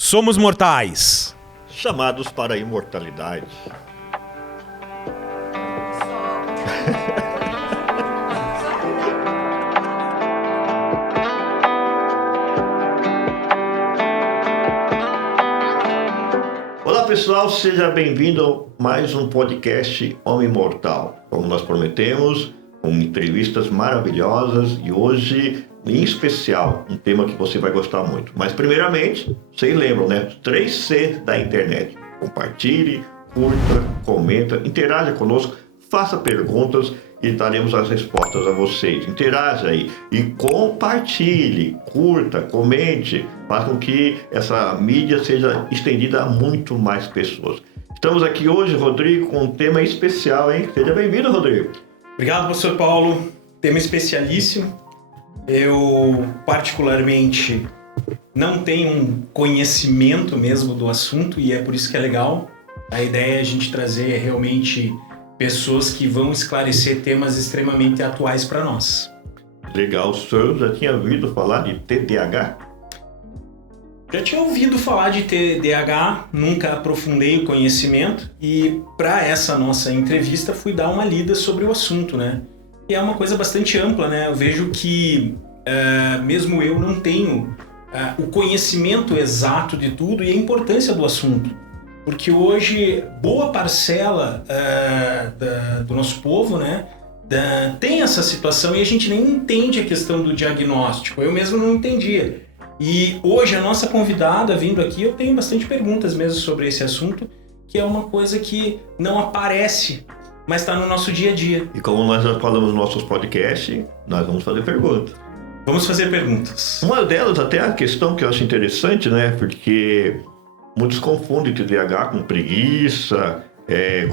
Somos mortais. Chamados para a imortalidade. Olá pessoal, seja bem-vindo a mais um podcast Homem Mortal. Como nós prometemos, com entrevistas maravilhosas e hoje, em especial, um tema que você vai gostar muito. Mas primeiramente, vocês lembram, né? Os 3 C da internet. Compartilhe, curta, comenta, interaja conosco, faça perguntas e daremos as respostas a vocês. Interaja aí e compartilhe, curta, comente, faça com que essa mídia seja estendida a muito mais pessoas. Estamos aqui hoje, Rodrigo, com um tema especial, hein? Seja bem-vindo, Rodrigo. Obrigado, professor Paulo. Tema especialíssimo. Eu, particularmente, não tenho um conhecimento mesmo do assunto e é por isso que é legal. A ideia é a gente trazer realmente pessoas que vão esclarecer temas extremamente atuais para nós. Legal. O senhor já tinha ouvido falar de TDAH? Já tinha ouvido falar de TDAH, nunca aprofundei o conhecimento e para essa nossa entrevista fui dar uma lida sobre o assunto, né? E é uma coisa bastante ampla, né? Eu vejo que mesmo eu não tenho o conhecimento exato de tudo e a importância do assunto. Porque hoje boa parcela do nosso povo, né, tem essa situação e a gente nem entende a questão do diagnóstico. Eu mesmo não entendia. E hoje a nossa convidada vindo aqui, eu tenho bastante perguntas mesmo sobre esse assunto, que é uma coisa que não aparece, mas está no nosso dia a dia. E como nós já falamos nos nossos podcasts, nós vamos fazer perguntas. Vamos fazer perguntas. Uma delas, até a questão que eu acho interessante, né? Porque muitos confundem TDAH com preguiça,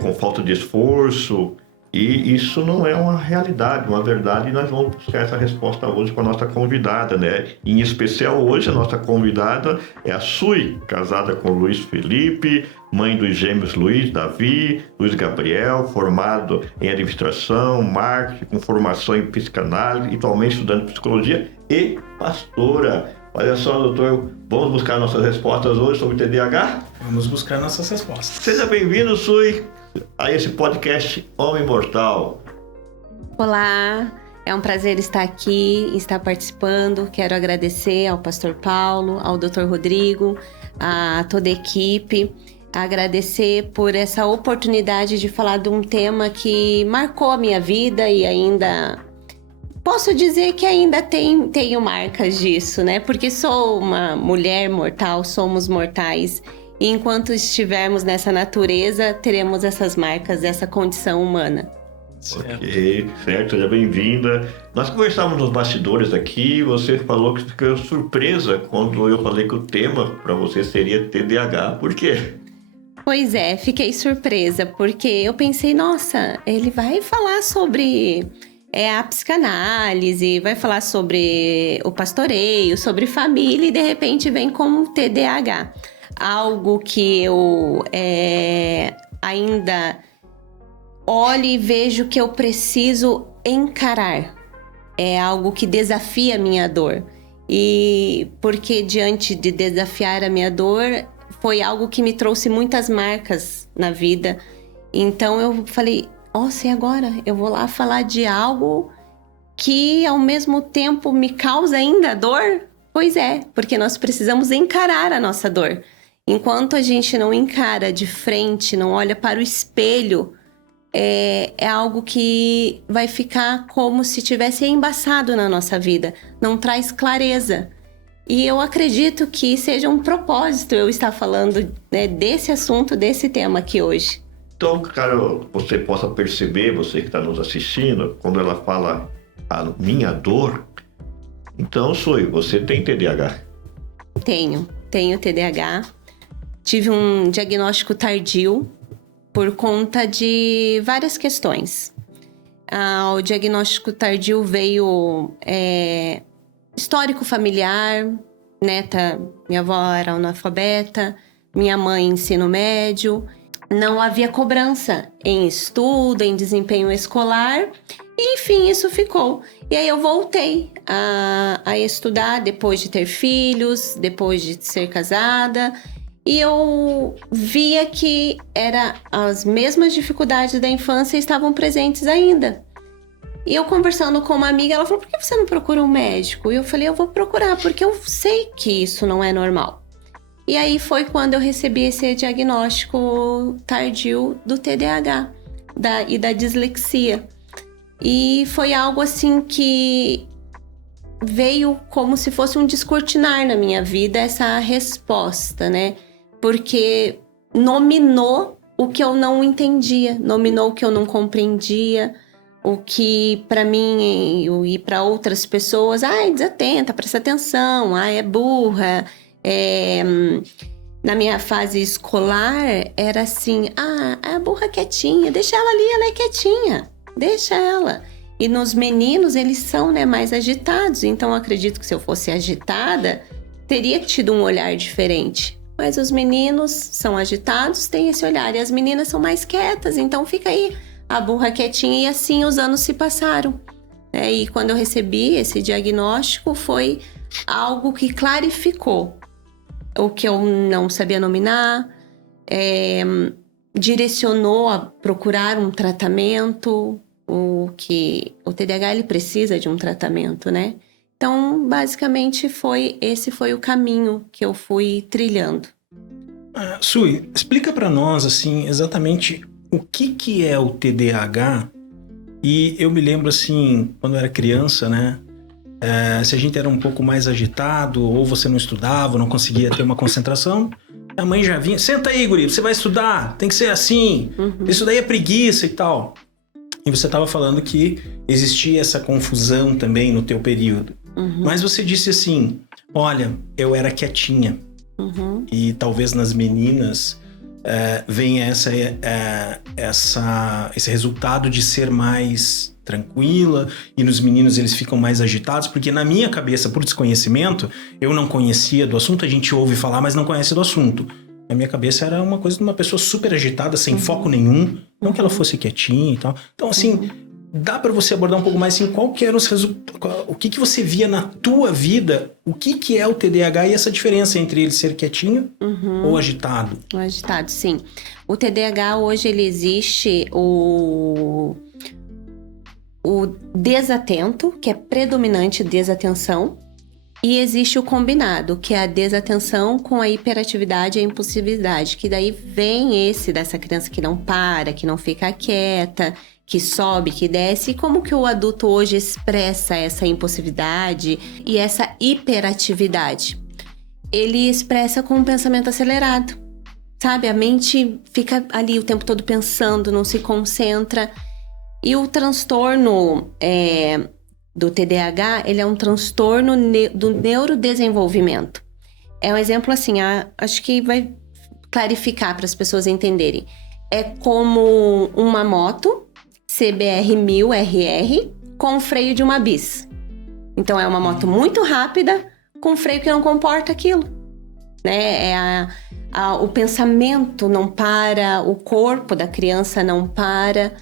com falta de esforço, e isso não é uma realidade, uma verdade, e nós vamos buscar essa resposta hoje com a nossa convidada, né? Em especial hoje a nossa convidada é a Sui, casada com o Luiz Felipe, mãe dos gêmeos Luiz, Davi, Luiz Gabriel, formado em administração, marketing, com formação em psicanálise, atualmente estudando psicologia e pastora. Olha só, doutor, vamos buscar nossas respostas hoje sobre TDAH? Vamos buscar nossas respostas. Seja bem-vindo, Sui, a esse podcast Homem Mortal. Olá, é um prazer estar aqui, estar participando. Quero agradecer ao pastor Paulo, ao doutor Rodrigo, a toda a equipe. Agradecer por essa oportunidade de falar de um tema que marcou a minha vida e ainda... Posso dizer que ainda tenho marcas disso, né? Porque sou uma mulher mortal, somos mortais. E enquanto estivermos nessa natureza, teremos essas marcas, essa condição humana. Certo. Ok, certo, seja bem-vinda. Nós conversávamos nos bastidores aqui, você falou que ficou surpresa quando eu falei que o tema para você seria TDAH. Por quê? Pois é, fiquei surpresa, porque eu pensei, nossa, ele vai falar sobre... a psicanálise, vai falar sobre o pastoreio, sobre família e de repente vem com TDAH. Algo que eu ainda olho e vejo que eu preciso encarar. É algo que desafia a minha dor. E porque diante de desafiar a minha dor, foi algo que me trouxe muitas marcas na vida. Então eu falei... Nossa, e agora? Eu vou lá falar de algo que ao mesmo tempo me causa ainda dor? Pois é, porque nós precisamos encarar a nossa dor. Enquanto a gente não encara de frente, não olha para o espelho, é algo que vai ficar como se tivesse embaçado na nossa vida. Não traz clareza. E eu acredito que seja um propósito eu estar falando, né, desse assunto, desse tema aqui hoje. Então, cara, você possa perceber, você que está nos assistindo, quando ela fala a minha dor, então, Sui, você tem TDAH? Tenho TDAH. Tive um diagnóstico tardio por conta de várias questões. O diagnóstico tardio veio histórico familiar, minha avó era analfabeta, minha mãe ensino médio. Não havia cobrança em estudo, em desempenho escolar E, enfim, isso ficou. E aí eu voltei a estudar depois de ter filhos, depois de ser casada. E eu via que as mesmas dificuldades da infância estavam presentes ainda. E eu conversando com uma amiga, ela falou, por que você não procura um médico? E eu falei, eu vou procurar, porque eu sei que isso não é normal. E aí foi quando eu recebi esse diagnóstico tardio do TDAH e da dislexia. E foi algo assim que veio como se fosse um descortinar na minha vida, essa resposta, né? Porque nominou o que eu não entendia, nominou o que eu não compreendia, o que para mim e para outras pessoas, é desatenta, presta atenção, é burra. Na minha fase escolar, era assim, a burra quietinha, deixa ela ali, ela é quietinha, deixa ela. E nos meninos, eles são, né, mais agitados, então eu acredito que se eu fosse agitada, teria tido um olhar diferente. Mas os meninos são agitados, têm esse olhar, e as meninas são mais quietas, então fica aí a burra quietinha, e assim os anos se passaram. E quando eu recebi esse diagnóstico, foi algo que clarificou o que eu não sabia nominar, direcionou a procurar um tratamento, o TDAH ele precisa de um tratamento, né? Então, basicamente, esse foi o caminho que eu fui trilhando. Sui, explica para nós, assim, exatamente o que é o TDAH. E eu me lembro, assim, quando eu era criança, né? Se a gente era um pouco mais agitado, ou você não estudava, não conseguia ter uma concentração, a mãe já vinha, senta aí, guri, você vai estudar, tem que ser assim, isso daí é preguiça e tal. E você estava falando que existia essa confusão também no teu período. Mas você disse assim, olha, eu era quietinha. E talvez nas meninas venha esse resultado de ser mais tranquila, e nos meninos eles ficam mais agitados, porque na minha cabeça, por desconhecimento, eu não conhecia do assunto, a gente ouve falar, mas não conhece do assunto. Na minha cabeça era uma coisa de uma pessoa super agitada, sem foco nenhum, não que ela fosse quietinha e tal. Então, assim, dá para você abordar um pouco mais, assim, qual que eram os resultados, o que você via na tua vida, o que é o TDAH e essa diferença entre ele ser quietinho ou agitado? O agitado, sim. O TDAH hoje ele existe o desatento, que é predominante desatenção, e existe o combinado, que é a desatenção com a hiperatividade e a impulsividade, que daí vem dessa criança que não para, que não fica quieta, que sobe, que desce. E como que o adulto hoje expressa essa impulsividade e essa hiperatividade? Ele expressa com um pensamento acelerado, sabe? A mente fica ali o tempo todo pensando, não se concentra. E o transtorno do TDAH, ele é um transtorno do neurodesenvolvimento. É um exemplo assim, acho que vai clarificar para as pessoas entenderem. É como uma moto CBR 1000RR com o freio de uma bis. Então é uma moto muito rápida com freio que não comporta aquilo. Né? O pensamento não para, o corpo da criança não para.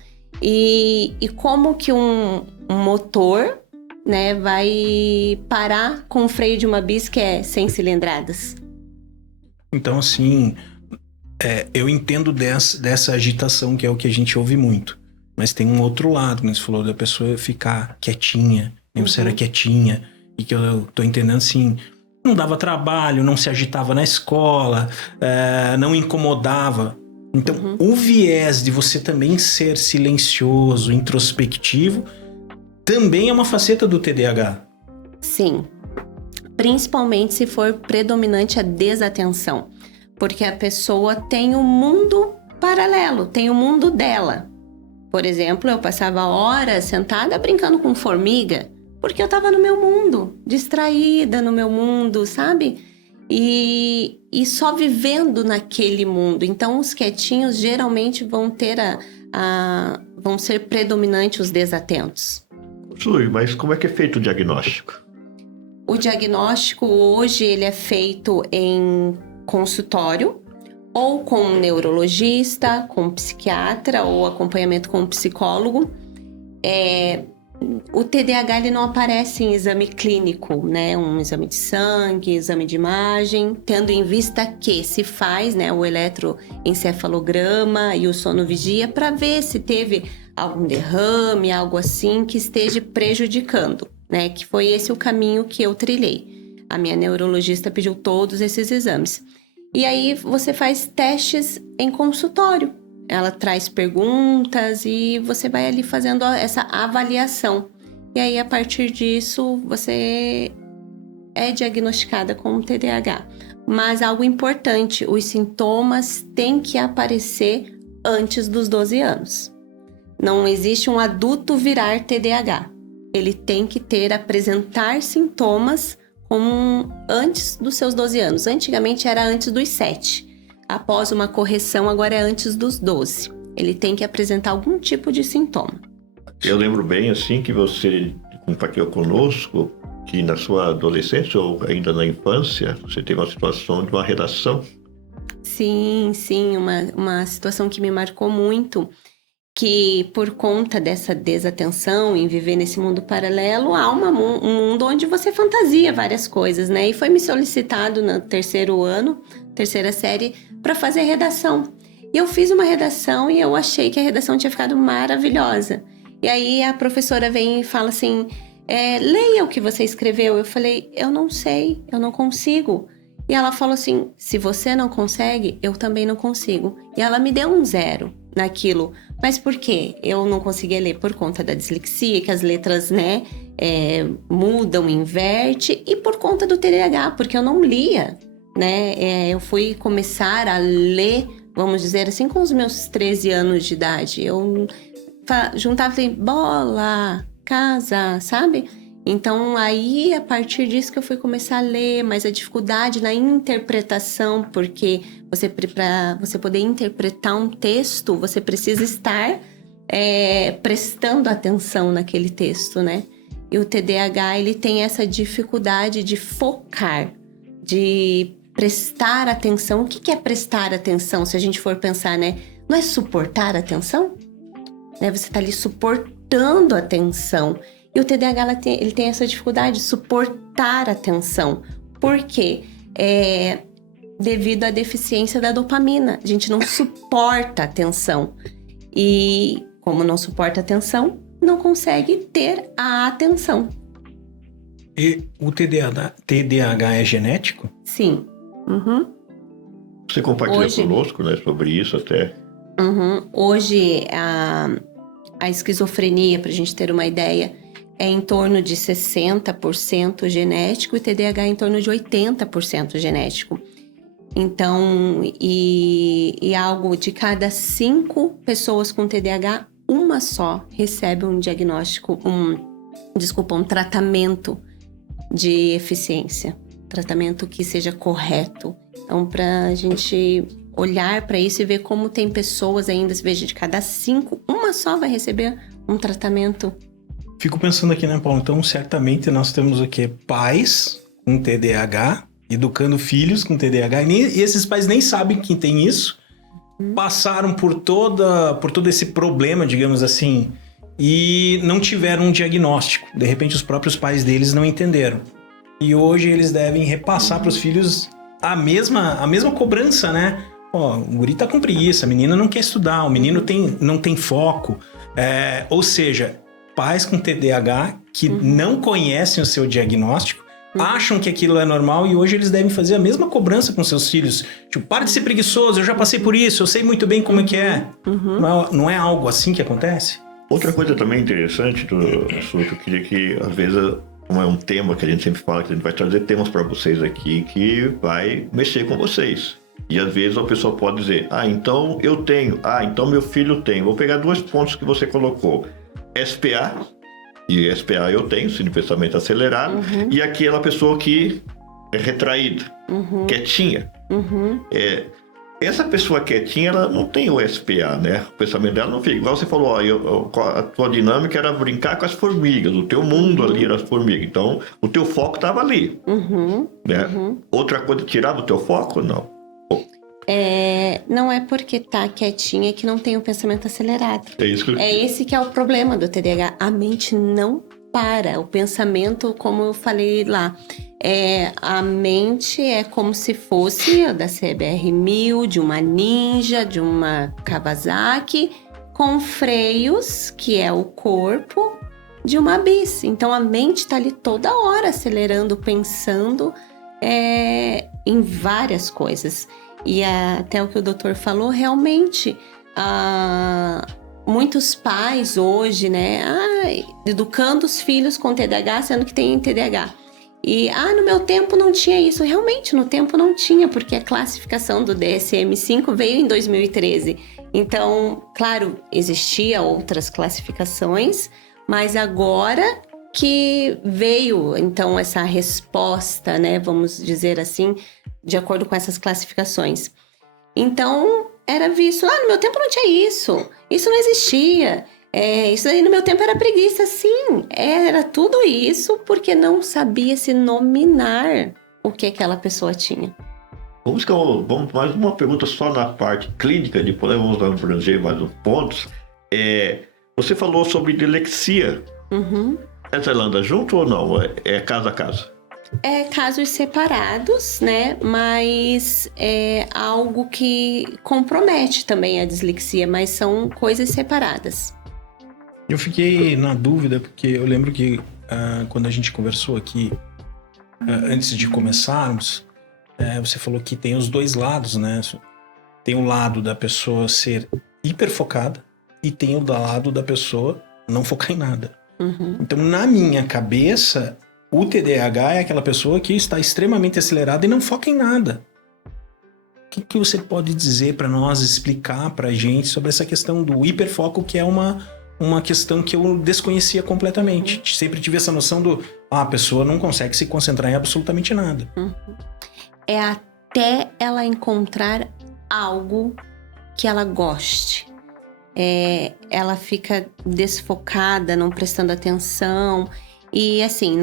E como que um motor, né, vai parar com o freio de uma bis que é 100 cilindradas? Então, assim, eu entendo dessa agitação, que é o que a gente ouve muito. Mas tem um outro lado, como você falou, da pessoa ficar quietinha, você era quietinha, e que eu tô entendendo assim, não dava trabalho, não se agitava na escola, não incomodava. Então, o viés de você também ser silencioso, introspectivo, também é uma faceta do TDAH. Sim, principalmente se for predominante a desatenção, porque a pessoa tem um mundo paralelo, tem o mundo dela. Por exemplo, eu passava horas sentada brincando com formiga, porque eu estava no meu mundo, distraída no meu mundo, sabe? E só vivendo naquele mundo. Então, os quietinhos geralmente vão vão ser predominantes os desatentos. Sui, mas como é que é feito o diagnóstico? O diagnóstico hoje ele é feito em consultório, ou com um neurologista, com um psiquiatra, ou acompanhamento com um psicólogo. O TDAH ele não aparece em exame clínico, né? Um exame de sangue, exame de imagem, tendo em vista que se faz, né, o eletroencefalograma e o sonovigia para ver se teve algum derrame, algo assim que esteja prejudicando, né? Que foi esse o caminho que eu trilhei. A minha neurologista pediu todos esses exames. E aí você faz testes em consultório. Ela traz perguntas e você vai ali fazendo essa avaliação. E aí, a partir disso, você é diagnosticada com TDAH. Mas algo importante, os sintomas têm que aparecer antes dos 12 anos. Não existe um adulto virar TDAH. Ele tem que apresentar sintomas antes dos seus 12 anos. Antigamente era antes dos 7. Após uma correção, agora é antes dos 12. Ele tem que apresentar algum tipo de sintoma. Eu lembro bem, assim, que você compartilhou conosco que na sua adolescência ou ainda na infância, você teve uma situação de uma redação. Sim, uma situação que me marcou muito, que por conta dessa desatenção em viver nesse mundo paralelo, há um mundo onde você fantasia várias coisas, né? E foi me solicitado no terceiro ano, terceira série, para fazer redação. E eu fiz uma redação e eu achei que a redação tinha ficado maravilhosa. E aí a professora vem e fala assim, leia o que você escreveu. Eu falei, eu não sei, eu não consigo. E ela falou assim, se você não consegue, eu também não consigo. E ela me deu um 0 naquilo. Mas por quê? Eu não conseguia ler por conta da dislexia, que as letras, né, mudam, inverte. E por conta do TDAH, porque eu não lia, né? Eu fui começar a ler, vamos dizer assim, com os meus 13 anos de idade. Eu juntava bola, casa, sabe? Então, aí, a partir disso que eu fui começar a ler, mas a dificuldade na interpretação, porque para você poder interpretar um texto, você precisa estar prestando atenção naquele texto, né? E o TDAH, ele tem essa dificuldade de focar, de prestar atenção. O que é prestar atenção, se a gente for pensar, né? Não é suportar a atenção? Né? Você está ali suportando a atenção. E o TDAH ele tem essa dificuldade de suportar a atenção. Por quê? Devido à deficiência da dopamina. A gente não suporta a atenção. E como não suporta a atenção, não consegue ter a atenção. E o TDAH é genético? Sim. Uhum. Você compartilha conosco, né, sobre isso até. Uhum. Hoje, a esquizofrenia, para a gente ter uma ideia, é em torno de 60% genético e TDAH em torno de 80% genético. Então, e algo de cada 5 pessoas com TDAH, uma só recebe um diagnóstico, um tratamento de eficiência. Tratamento que seja correto. Então, para a gente olhar para isso e ver como tem pessoas ainda, se veja, de cada 5, uma só vai receber um tratamento. Fico pensando aqui, né, Paulo? Então, certamente nós temos o quê? Pais com TDAH, educando filhos com TDAH, e esses pais nem sabem que tem isso, passaram por todo esse problema, digamos assim, e não tiveram um diagnóstico. De repente, os próprios pais deles não entenderam. E hoje eles devem repassar para os filhos a mesma cobrança, né? Ó, o guri tá com preguiça, a menina não quer estudar, o menino não tem foco. Ou seja, pais com TDAH que não conhecem o seu diagnóstico, acham que aquilo é normal e hoje eles devem fazer a mesma cobrança com seus filhos. Tipo, para de ser preguiçoso, eu já passei por isso, eu sei muito bem como é que é. Não é algo assim que acontece? Outra coisa também interessante do assunto, eu queria que, às vezes, como é um tema que a gente sempre fala, que a gente vai trazer temas para vocês aqui que vai mexer com vocês. E às vezes a pessoa pode dizer, então eu tenho, então meu filho tem. Vou pegar 2 pontos que você colocou. SPA, e SPA eu tenho, síndrome de pensamento acelerado, e aquela pessoa que é retraída, quietinha. Essa pessoa quietinha, ela não tem o SPA, né? O pensamento dela não fica. Igual você falou, a tua dinâmica era brincar com as formigas, o teu mundo ali era as formigas. Então, o teu foco estava ali. Né? Outra coisa, tirava o teu foco? Não. Não é porque tá quietinha que não tem o pensamento acelerado. É isso que É esse que é o problema do TDAH. A mente não para. O pensamento, como eu falei lá, a mente é como se fosse da CBR-1000, de uma Ninja, de uma Kawasaki, com freios, que é o corpo, de uma bis. Então a mente está ali toda hora acelerando, pensando em várias coisas. E até o que o doutor falou, realmente, muitos pais hoje, né, educando os filhos com TDAH, sendo que tem TDAH. E, no meu tempo não tinha isso. Realmente, no tempo não tinha, porque a classificação do DSM-5 veio em 2013. Então, claro, existia outras classificações, mas agora que veio, então, essa resposta, né, vamos dizer assim, de acordo com essas classificações. Então, era visto, no meu tempo não tinha isso não existia, isso aí no meu tempo era preguiça, sim, era tudo isso porque não sabia se nominar o que aquela pessoa tinha. Vamos mais uma pergunta só na parte clínica, depois vamos abranger mais uns pontos. Você falou sobre dislexia. Uhum. Essa ela anda junto ou não? É caso a caso? Casos separados, né? Mas é algo que compromete também a dislexia, mas são coisas separadas. Eu fiquei na dúvida, porque eu lembro que quando a gente conversou aqui, antes de começarmos, você falou que tem os dois lados, né? Tem o lado da pessoa ser hiperfocada e tem o lado da pessoa não focar em nada. Uhum. Então, na minha cabeça, o TDAH é aquela pessoa que está extremamente acelerada e não foca em nada. O que você pode dizer para nós, explicar para a gente sobre essa questão do hiperfoco, que é uma questão que eu desconhecia completamente. Sempre tive essa noção a pessoa não consegue se concentrar em absolutamente nada. Uhum. É até ela encontrar algo que ela goste. Ela fica desfocada, não prestando atenção. E assim,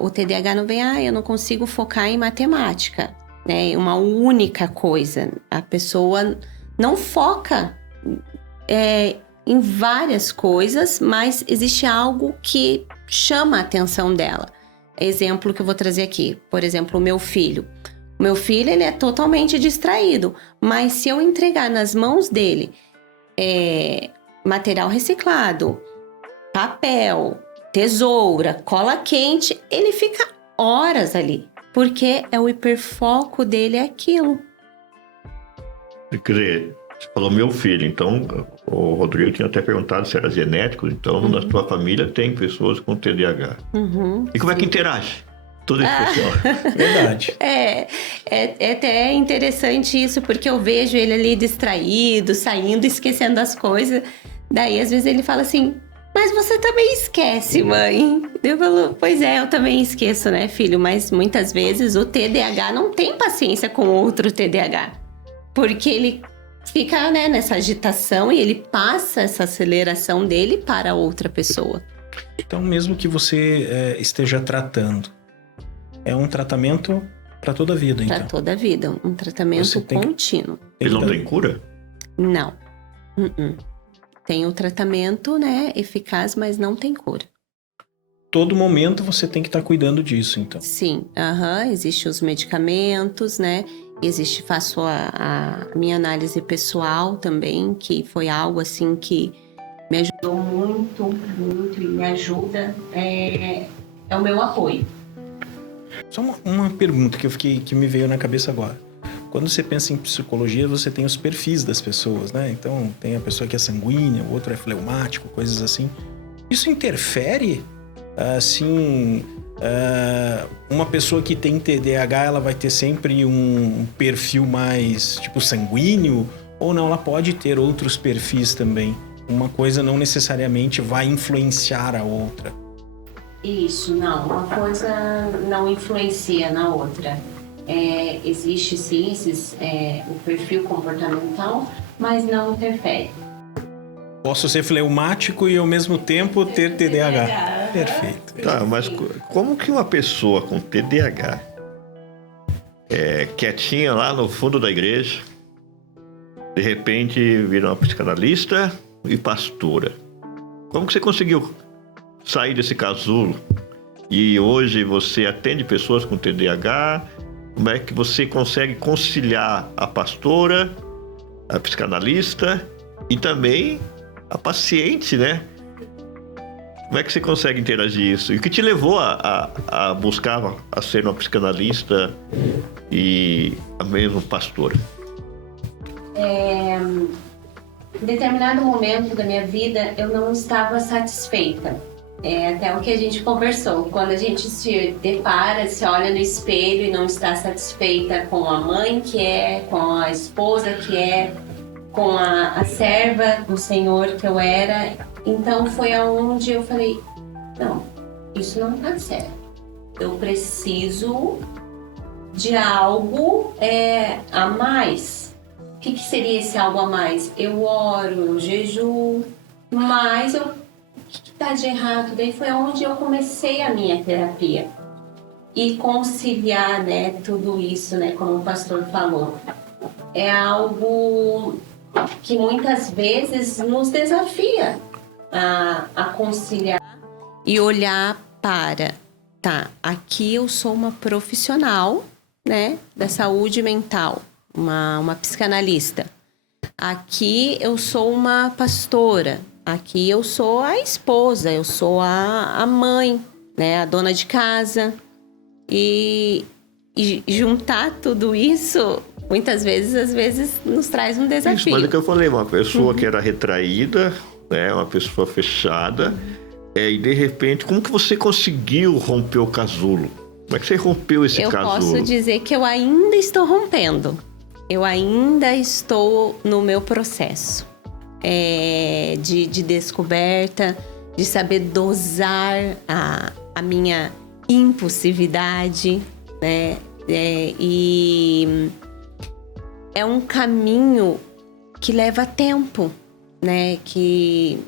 o TDAH não vem, eu não consigo focar em matemática, né? Uma única coisa. A pessoa não foca em várias coisas, mas existe algo que chama a atenção dela. Exemplo que eu vou trazer aqui, por exemplo, o meu filho. O meu filho, ele é totalmente distraído, mas se eu entregar nas mãos dele material reciclado, papel, tesoura, cola quente, ele fica horas ali, porque o hiperfoco dele é aquilo. Quer dizer, você falou meu filho, então o Rodrigo tinha até perguntado se era genético, então na sua família tem pessoas com TDAH. Uhum, e como é que interage todo esse pessoal? Verdade. É até interessante isso, porque eu vejo ele ali distraído, saindo, esquecendo as coisas. Daí, às vezes, ele fala assim, mas você também esquece, mãe. Eu falo, pois eu também esqueço, né, filho? Mas muitas vezes o TDAH não tem paciência com outro TDAH. Porque ele fica, né, nessa agitação e ele passa essa aceleração dele para outra pessoa. Então, mesmo que você esteja tratando, é um tratamento para toda a vida, então? Para toda a vida, um tratamento contínuo. Ele não tem cura? Não. Tem o tratamento, né, eficaz, mas não tem cura. Todo momento você tem que estar cuidando disso, então? Sim, existem os medicamentos, né? Faço a minha análise pessoal também, que foi algo assim que me ajudou muito, muito e me ajuda. É o meu apoio. Só uma pergunta que me veio na cabeça agora. Quando você pensa em psicologia, você tem os perfis das pessoas, né? Então, tem a pessoa que é sanguínea, o outro é fleumático, coisas assim. Isso interfere, assim... uma pessoa que tem TDAH, ela vai ter sempre um perfil mais, tipo, sanguíneo? Ou não, ela pode ter outros perfis também? Uma coisa não necessariamente vai influenciar a outra. Isso, não. Uma coisa não influencia na outra. Existe sim o perfil comportamental, mas não interfere. Posso ser fleumático e ao mesmo tempo ter TDAH. Perfeito. Tá, mas como que uma pessoa com TDAH quietinha lá no fundo da igreja, de repente virou uma psicanalista e pastora. Como que você conseguiu sair desse casulo? E hoje você atende pessoas com TDAH. Como é que você consegue conciliar a pastora, a psicanalista e também a paciente, né? Como é que você consegue interagir isso? E o que te levou a buscar a ser uma psicanalista e a mesma pastora? Em determinado momento da minha vida, eu não estava satisfeita. Até o que a gente conversou. Quando a gente se depara, se olha no espelho e não está satisfeita com a mãe que é, com a esposa que é, com a serva do Senhor que eu era. Então foi aonde eu falei, não, isso não está certo. Eu preciso de algo a mais. O que seria esse algo a mais? Eu oro, eu jejuo, mas o que está de errado? Daí foi onde eu comecei a minha terapia. E conciliar, né, tudo isso, né, como o pastor falou, é algo que muitas vezes nos desafia a conciliar e olhar para, aqui eu sou uma profissional, né, da saúde mental, uma psicanalista. Aqui eu sou uma pastora, aqui eu sou a esposa, eu sou a mãe, né, a dona de casa. E juntar tudo isso, muitas vezes, às vezes, nos traz um desafio. Isso, mas é que eu falei, uma pessoa que era retraída, né, uma pessoa fechada, e de repente, como que você conseguiu romper o casulo? Como é que você rompeu esse casulo? Eu posso dizer que eu ainda estou rompendo. Eu ainda estou no meu processo de descoberta, de saber dosar a minha impulsividade, né? E é um caminho que leva tempo, né? Que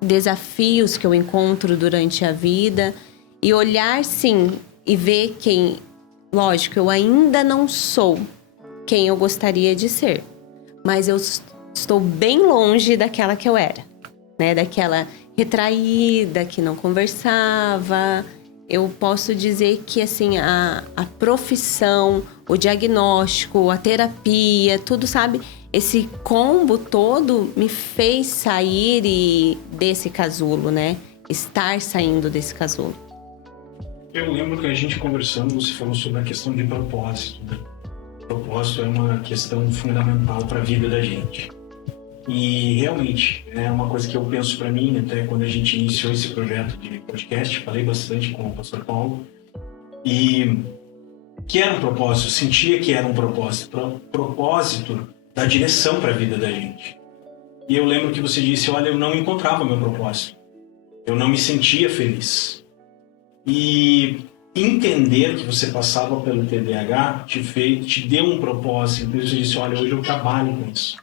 desafios que eu encontro durante a vida e olhar, sim, e ver quem... Lógico, eu ainda não sou quem eu gostaria de ser, mas eu estou bem longe daquela que eu era, né? Daquela retraída, que não conversava. Eu posso dizer que, assim, a profissão, o diagnóstico, a terapia, tudo, sabe? Esse combo todo me fez sair desse casulo, né? Estar saindo desse casulo. Eu lembro que a gente conversando, você falou sobre a questão de propósito, né? Propósito é uma questão fundamental para a vida da gente. E realmente, é uma coisa que eu penso para mim, até quando a gente iniciou esse projeto de podcast, falei bastante com o pastor Paulo, e que era um propósito, eu sentia que era um propósito da direção para a vida da gente. E eu lembro que você disse, olha, eu não encontrava meu propósito, eu não me sentia feliz. E entender que você passava pelo TDAH te deu um propósito, então você disse, olha, hoje eu trabalho com isso.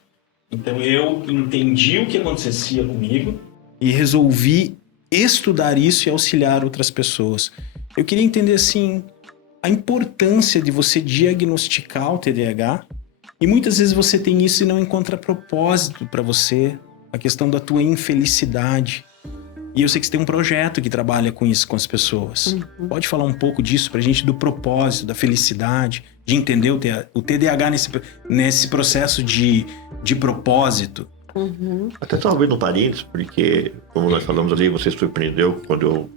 Então eu entendi o que acontecia comigo e resolvi estudar isso e auxiliar outras pessoas. Eu queria entender, assim, a importância de você diagnosticar o TDAH, e muitas vezes você tem isso e não encontra propósito para você, a questão da tua infelicidade. E eu sei que você tem um projeto que trabalha com isso com as pessoas. Pode falar um pouco disso pra gente, do propósito, da felicidade, de entender o TDAH nesse processo de propósito? Até só abrindo um parênteses, porque, como nós falamos ali, você surpreendeu quando eu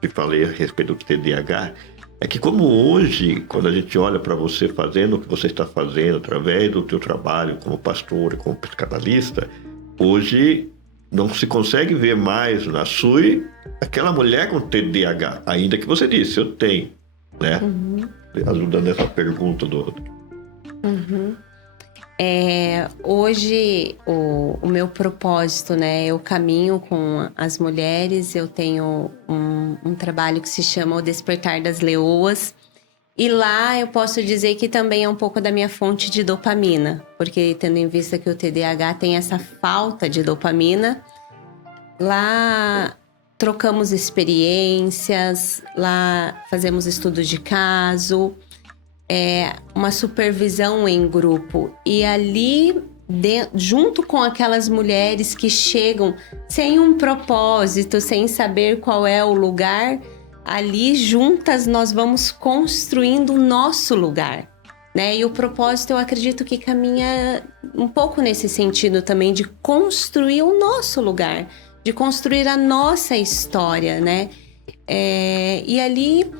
te falei a respeito do TDAH, é que como hoje, quando a gente olha para você fazendo o que você está fazendo através do teu trabalho como pastor, como psicanalista, hoje não se consegue ver mais na Sui aquela mulher com TDAH, ainda que você disse, eu tenho, né? Ajudando essa pergunta do outro. Hoje, o meu propósito, né? Eu caminho com as mulheres, eu tenho um trabalho que se chama O Despertar das Leoas. E lá eu posso dizer que também é um pouco da minha fonte de dopamina, porque tendo em vista que o TDAH tem essa falta de dopamina, lá trocamos experiências, lá fazemos estudos de caso, uma supervisão em grupo. E ali junto com aquelas mulheres que chegam sem um propósito, sem saber qual é o lugar, ali juntas nós vamos construindo o nosso lugar, né? E o propósito, eu acredito que caminha um pouco nesse sentido também, de construir o nosso lugar, de construir a nossa história, né? E ali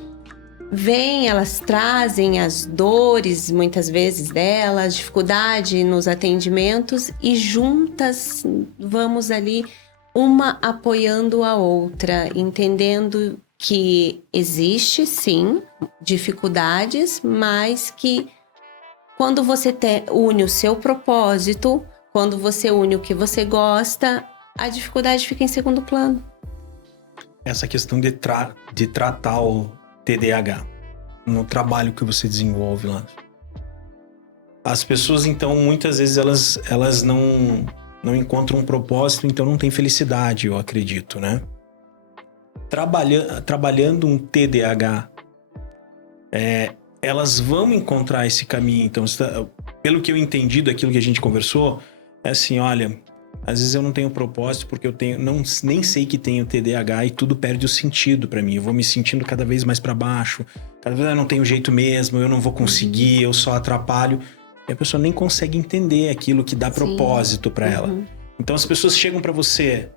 elas trazem as dores, muitas vezes delas, dificuldade nos atendimentos, e juntas vamos ali, uma apoiando a outra, entendendo que existe sim dificuldades, mas que quando você une o seu propósito, quando você une o que você gosta, a dificuldade fica em segundo plano. Essa questão de tratar o TDAH no trabalho que você desenvolve lá. As pessoas, então, muitas vezes elas não encontram um propósito, então não tem felicidade, eu acredito, né? Trabalhando um TDAH, elas vão encontrar esse caminho. Então, pelo que eu entendi daquilo que a gente conversou, é assim, olha, às vezes eu não tenho propósito porque eu nem sei que tenho TDAH e tudo perde o sentido pra mim. Eu vou me sentindo cada vez mais pra baixo, cada vez eu não tenho jeito mesmo, eu não vou conseguir, eu só atrapalho. E a pessoa nem consegue entender aquilo que dá propósito pra ela. Então as pessoas chegam pra você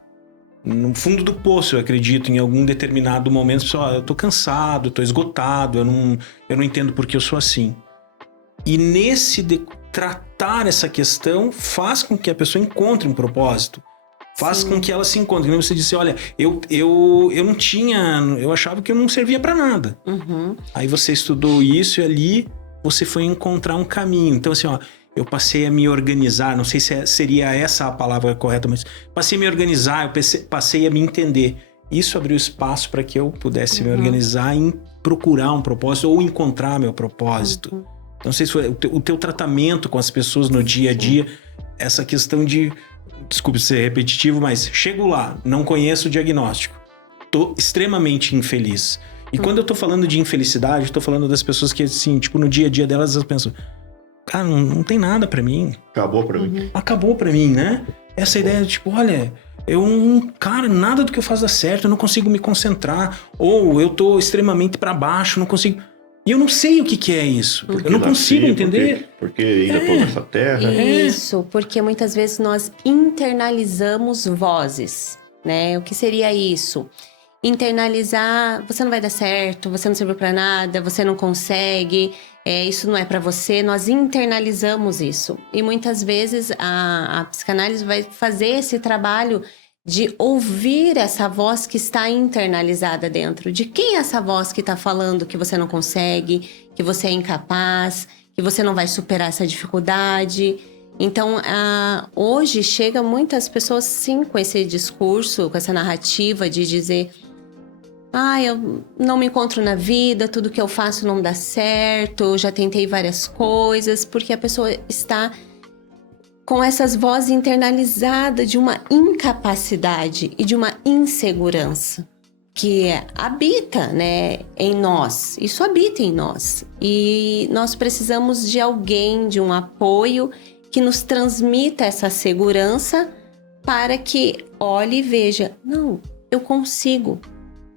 no fundo do poço, eu acredito, em algum determinado momento, pessoal, eu tô cansado, eu tô esgotado, eu não entendo por que eu sou assim. E tratar essa questão faz com que a pessoa encontre um propósito. Faz com que ela se encontre. Como você disse, olha, eu não tinha... Eu achava que eu não servia pra nada. Aí você estudou isso e ali você foi encontrar um caminho. Então assim, ó, eu passei a me organizar. Não sei se seria essa a palavra correta, mas passei a me organizar, eu passei a me entender. Isso abriu espaço para que eu pudesse me organizar em procurar um propósito ou encontrar meu propósito. Não sei se foi o teu tratamento com as pessoas no dia a dia, essa questão de... Desculpe ser repetitivo, mas chego lá, não conheço o diagnóstico. Tô extremamente infeliz. E quando eu tô falando de infelicidade, eu tô falando das pessoas que, assim, tipo, no dia a dia delas, elas pensam... Cara, não tem nada pra mim. Acabou pra mim. Acabou pra mim, né? Essa ideia de, tipo, olha... Cara, nada do que eu faço dá certo, eu não consigo me concentrar. Ou eu tô extremamente pra baixo, não consigo... E eu não sei o que é isso. Eu não consigo entender. Porque ainda tô nessa terra. Isso, porque muitas vezes nós internalizamos vozes, né? O que seria isso? Internalizar, você não vai dar certo, você não serviu pra nada, você não consegue, isso não é pra você. Nós internalizamos isso. E muitas vezes a psicanálise vai fazer esse trabalho de ouvir essa voz que está internalizada dentro. De quem é essa voz que está falando que você não consegue, que você é incapaz, que você não vai superar essa dificuldade? Então, hoje chega muitas pessoas, sim, com esse discurso, com essa narrativa de dizer... eu não me encontro na vida, tudo que eu faço não dá certo, eu já tentei várias coisas, porque a pessoa está... com essas vozes internalizadas de uma incapacidade e de uma insegurança que habita, né, em nós. Isso habita em nós. E nós precisamos de alguém, de um apoio que nos transmita essa segurança para que olhe e veja, não, eu consigo.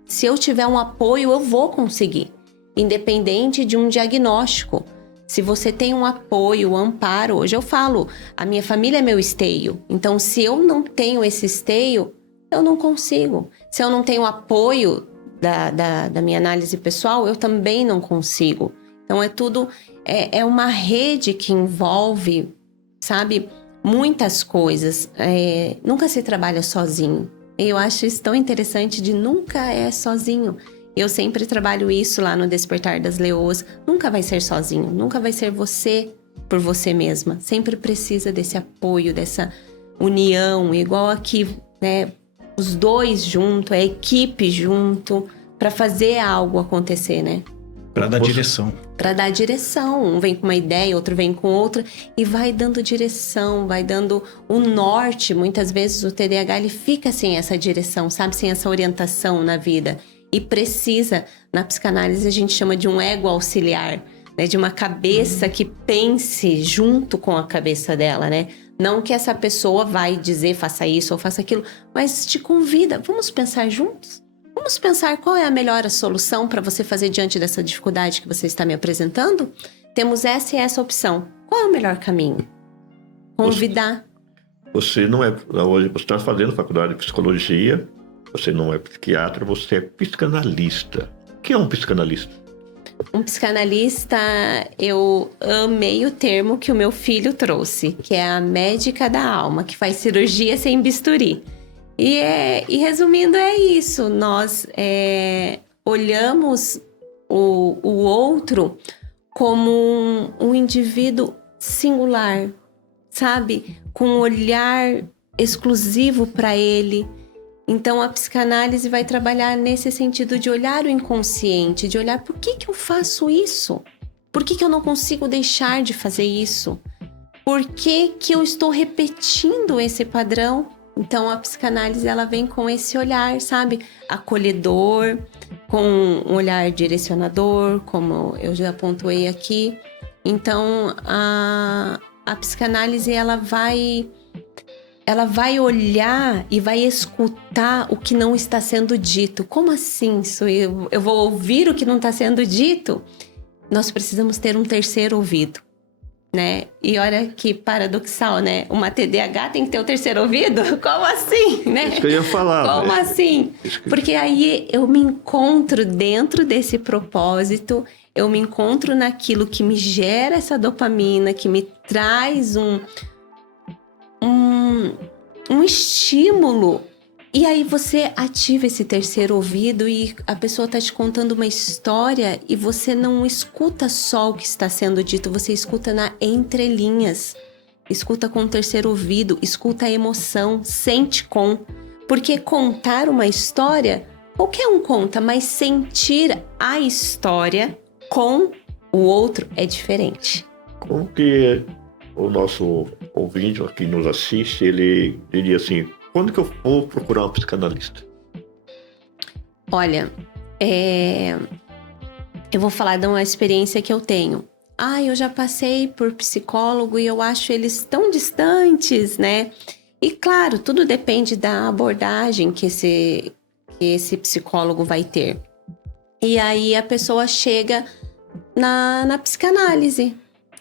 Se eu tiver um apoio, eu vou conseguir, independente de um diagnóstico. Se você tem um apoio, um amparo, hoje eu falo, a minha família é meu esteio. Então, se eu não tenho esse esteio, eu não consigo. Se eu não tenho apoio da minha análise pessoal, eu também não consigo. Então, é uma rede que envolve, sabe, muitas coisas. Nunca se trabalha sozinho. Eu acho isso tão interessante de nunca é sozinho. Eu sempre trabalho isso lá no Despertar das Leoas. Nunca vai ser sozinho, nunca vai ser você por você mesma. Sempre precisa desse apoio, dessa união, igual aqui, né? Os dois juntos, a equipe junto, para fazer algo acontecer, né? Para dar direção. Para dar direção. Um vem com uma ideia, outro vem com outra e vai dando direção, vai dando o norte. Muitas vezes o TDAH ele fica sem essa direção, sabe? Sem essa orientação na vida. E precisa, na psicanálise a gente chama de um ego auxiliar, né? De uma cabeça que pense junto com a cabeça dela, né? Não que essa pessoa vai dizer faça isso ou faça aquilo, mas te convida, vamos pensar juntos? Vamos pensar qual é a melhor solução para você fazer diante dessa dificuldade que você está me apresentando? Temos essa e essa opção. Qual é o melhor caminho? Convidar. Você não é... Hoje você está fazendo faculdade de psicologia, você não é psiquiatra, você é psicanalista. O que é um psicanalista? Um psicanalista, eu amei o termo que o meu filho trouxe, que é a médica da alma, que faz cirurgia sem bisturi. E resumindo, é isso. Nós olhamos o outro como um indivíduo singular, sabe? Com um olhar exclusivo para ele. Então, a psicanálise vai trabalhar nesse sentido de olhar o inconsciente, de olhar por que eu faço isso? Por que eu não consigo deixar de fazer isso? Por que eu estou repetindo esse padrão? Então, a psicanálise ela vem com esse olhar, sabe? Acolhedor, com um olhar direcionador, como eu já pontuei aqui. Então, a psicanálise ela vai olhar e vai escutar o que não está sendo dito. Como assim? Eu vou ouvir o que não está sendo dito? Nós precisamos ter um terceiro ouvido, né? E olha que paradoxal, né? Uma TDAH tem que ter o terceiro ouvido? Como assim, né? Isso que eu ia falar. Como assim? Porque aí eu me encontro dentro desse propósito, eu me encontro naquilo que me gera essa dopamina, que me traz um estímulo, e aí você ativa esse terceiro ouvido e a pessoa está te contando uma história e você não escuta só o que está sendo dito, você escuta na entrelinhas, escuta com o terceiro ouvido, escuta a emoção, sente porque contar uma história, qualquer um conta, mas sentir a história com o outro é diferente. Como que o nosso ouvinte que nos assiste, ele diria assim, quando que eu vou procurar um psicanalista? Olha, eu vou falar de uma experiência que eu tenho. Eu já passei por psicólogo e eu acho eles tão distantes, né? E claro, tudo depende da abordagem que esse psicólogo vai ter. E aí a pessoa chega na psicanálise.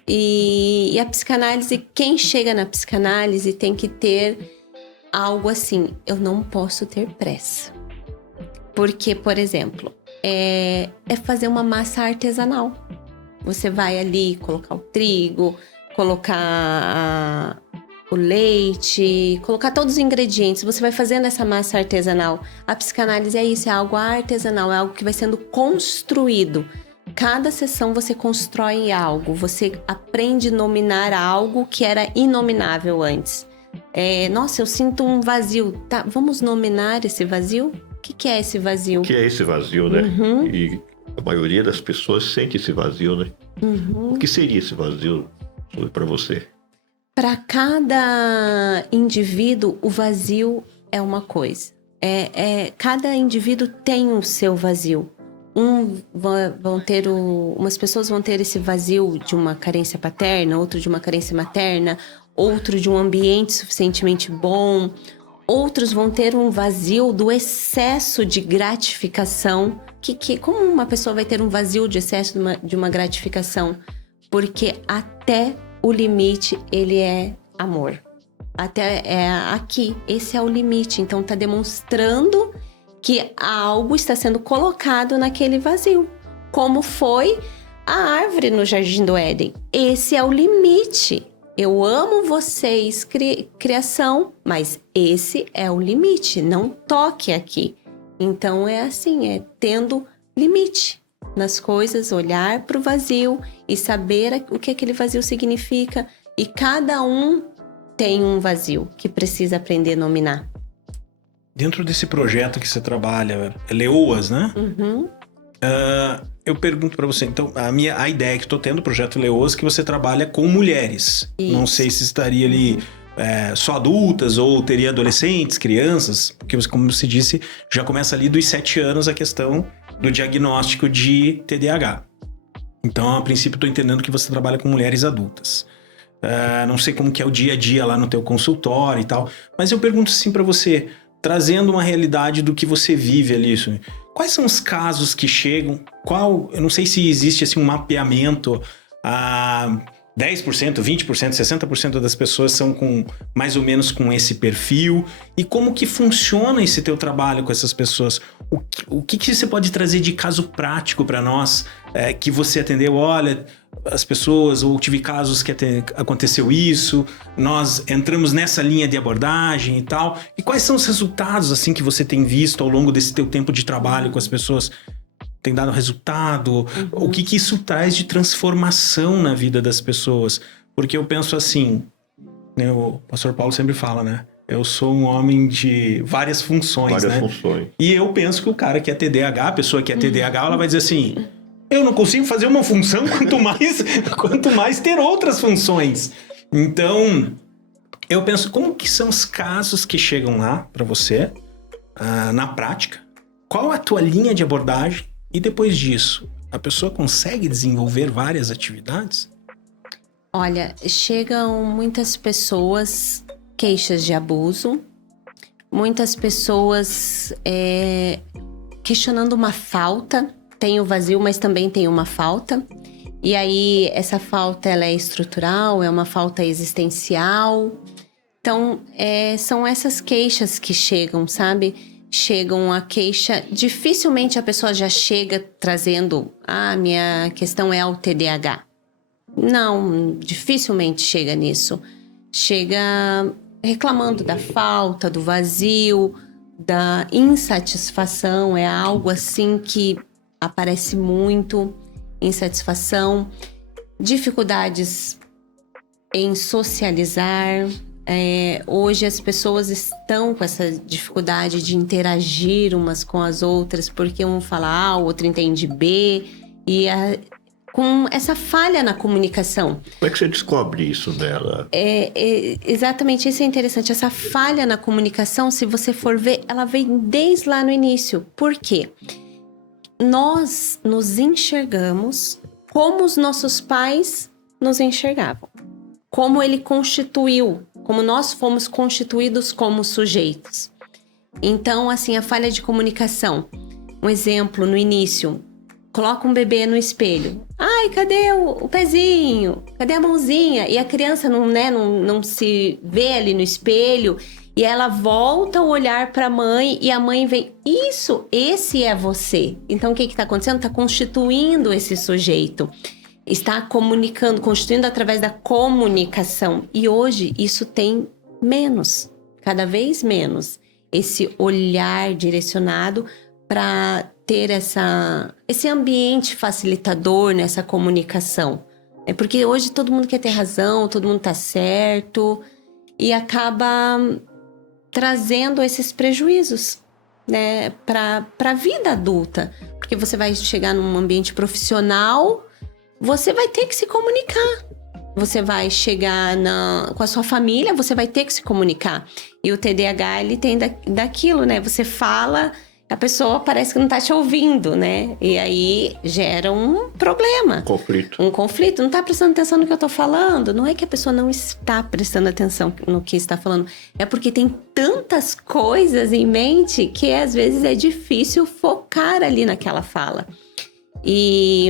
E a psicanálise, quem chega na psicanálise tem que ter algo assim, eu não posso ter pressa. Porque, por exemplo, é fazer uma massa artesanal. Você vai ali colocar o trigo, colocar o leite, colocar todos os ingredientes. Você vai fazendo essa massa artesanal. A psicanálise é isso, é algo artesanal, é algo que vai sendo construído. Cada sessão você constrói algo, você aprende a nominar algo que era inominável antes. Nossa, eu sinto um vazio. Tá, vamos nominar esse vazio? O que é esse vazio? O que é esse vazio, né? Uhum. E a maioria das pessoas sente esse vazio, né? Uhum. O que seria esse vazio para você? Para cada indivíduo, o vazio é uma coisa. Cada indivíduo tem o seu vazio. Umas pessoas vão ter esse vazio de uma carência paterna, outro de uma carência materna, outro de um ambiente suficientemente bom, outros vão ter um vazio do excesso de gratificação. Como uma pessoa vai ter um vazio de excesso de uma gratificação? Porque até o limite ele é amor. Até aqui, esse é o limite. Então tá demonstrando que algo está sendo colocado naquele vazio. Como foi a árvore no Jardim do Éden. Esse é o limite. Eu amo vocês, criação, mas esse é o limite. Não toque aqui. Então é assim, tendo limite nas coisas, olhar para o vazio e saber o que aquele vazio significa. E cada um tem um vazio que precisa aprender a nominar. Dentro desse projeto que você trabalha, Leoas, né? Uhum. Eu pergunto para você, então, a ideia que estou tendo, o projeto Leoas, é que você trabalha com mulheres. Isso. Não sei se estaria ali só adultas ou teria adolescentes, crianças, porque, como você disse, já começa ali dos 7 anos a questão do diagnóstico de TDAH. Então, a princípio, estou entendendo que você trabalha com mulheres adultas. Não sei como que é o dia a dia lá no teu consultório e tal, mas eu pergunto assim para você, trazendo uma realidade do que você vive ali. Quais são os casos que chegam? Eu não sei se existe assim, um mapeamento... 10%, 20%, 60% das pessoas são mais ou menos com esse perfil. E como que funciona esse teu trabalho com essas pessoas? O que você pode trazer de caso prático para nós que você atendeu? Olha, as pessoas, ou tive casos que aconteceu isso, nós entramos nessa linha de abordagem e tal. E quais são os resultados assim que você tem visto ao longo desse teu tempo de trabalho com as pessoas? Tem dado resultado? O que isso traz de transformação na vida das pessoas? Porque eu penso assim, né, o pastor Paulo sempre fala, né? Eu sou um homem de várias funções, né? Funções. E eu penso que o cara que é TDAH, a pessoa que é TDAH, ela vai dizer assim, eu não consigo fazer uma função, quanto mais ter outras funções. Então, eu penso, como que são os casos que chegam lá para você, na prática? Qual a tua linha de abordagem? E depois disso, a pessoa consegue desenvolver várias atividades? Olha, chegam muitas pessoas, queixas de abuso, muitas pessoas questionando uma falta. Tem o vazio, mas também tem uma falta. E aí, essa falta ela é estrutural, é uma falta existencial. Então, são essas queixas que chegam, sabe? Chegam a queixa, dificilmente a pessoa já chega trazendo, minha questão é o TDAH. Não, dificilmente chega nisso. Chega reclamando da falta, do vazio, da insatisfação, é algo assim que aparece muito, insatisfação, dificuldades em socializar. Hoje as pessoas estão com essa dificuldade de interagir umas com as outras, porque um fala A, o outro entende B, e com essa falha na comunicação. Como é que você descobre isso dela? Exatamente, isso é interessante. Essa falha na comunicação, se você for ver, ela vem desde lá no início. Por quê? Nós nos enxergamos como os nossos pais nos enxergavam. Como ele constituiu, como nós fomos constituídos como sujeitos. Então, assim, a falha de comunicação. Um exemplo, no início, coloca um bebê no espelho. Ai, cadê o pezinho? Cadê a mãozinha? E a criança não se vê ali no espelho, e ela volta o olhar para a mãe, e a mãe vem, esse é você. Então, o que está acontecendo? Está constituindo esse sujeito. Está comunicando, constituindo através da comunicação. E hoje isso tem menos, cada vez menos, esse olhar direcionado para ter esse ambiente facilitador nessa comunicação. Porque hoje todo mundo quer ter razão, todo mundo está certo, e acaba trazendo esses prejuízos, né, para a vida adulta. Porque você vai chegar num ambiente profissional, você vai ter que se comunicar. Você vai chegar com a sua família, você vai ter que se comunicar. E o TDAH, ele tem daquilo, né? Você fala, a pessoa parece que não tá te ouvindo, né? E aí gera um problema. Um conflito. Não tá prestando atenção no que eu tô falando. Não é que a pessoa não está prestando atenção no que está falando. É porque tem tantas coisas em mente que às vezes é difícil focar ali naquela fala. E...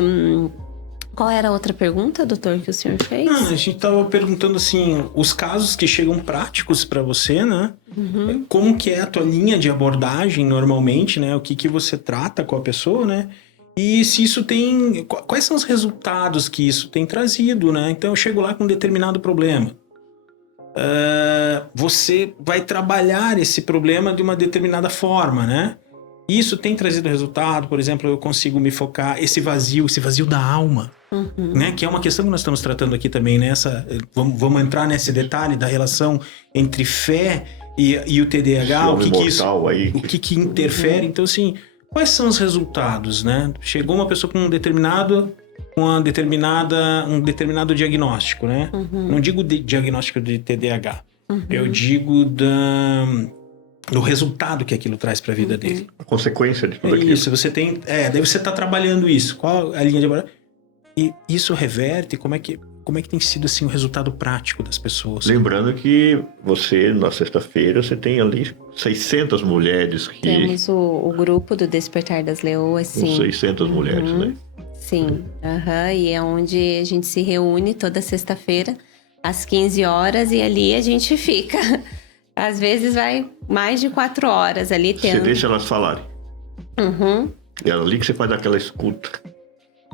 qual era a outra pergunta, doutor, que o senhor fez? A gente estava perguntando assim, os casos que chegam práticos para você, né? Uhum. Como que é a tua linha de abordagem normalmente, né? O que você trata com a pessoa, né? E se isso tem... quais são os resultados que isso tem trazido, né? Então eu chego lá com um determinado problema. Você vai trabalhar esse problema de uma determinada forma, né? Isso tem trazido resultado, por exemplo, eu consigo me focar, esse vazio da alma, né? Que é uma questão que nós estamos tratando aqui também, né? Vamos entrar nesse detalhe da relação entre fé e o TDAH, o que interfere. Então, assim, quais são os resultados, né? Chegou uma pessoa com um determinado diagnóstico, né? Não digo diagnóstico de TDAH, eu digo do resultado que aquilo traz para a vida dele. A consequência de tudo aquilo. Isso, você tem... daí você está trabalhando isso. Qual a linha de abordagem? E isso reverte? Como é que tem sido assim, o resultado prático das pessoas? Lembrando que você, na sexta-feira, você tem ali 600 mulheres que... Temos o grupo do Despertar das Leoas, sim. Com 600 mulheres, né? Sim, e é onde a gente se reúne toda sexta-feira, às 15 horas, e ali a gente fica. Às vezes vai mais de 4 horas ali tendo... Você deixa elas falarem. É ali que você faz aquela escuta.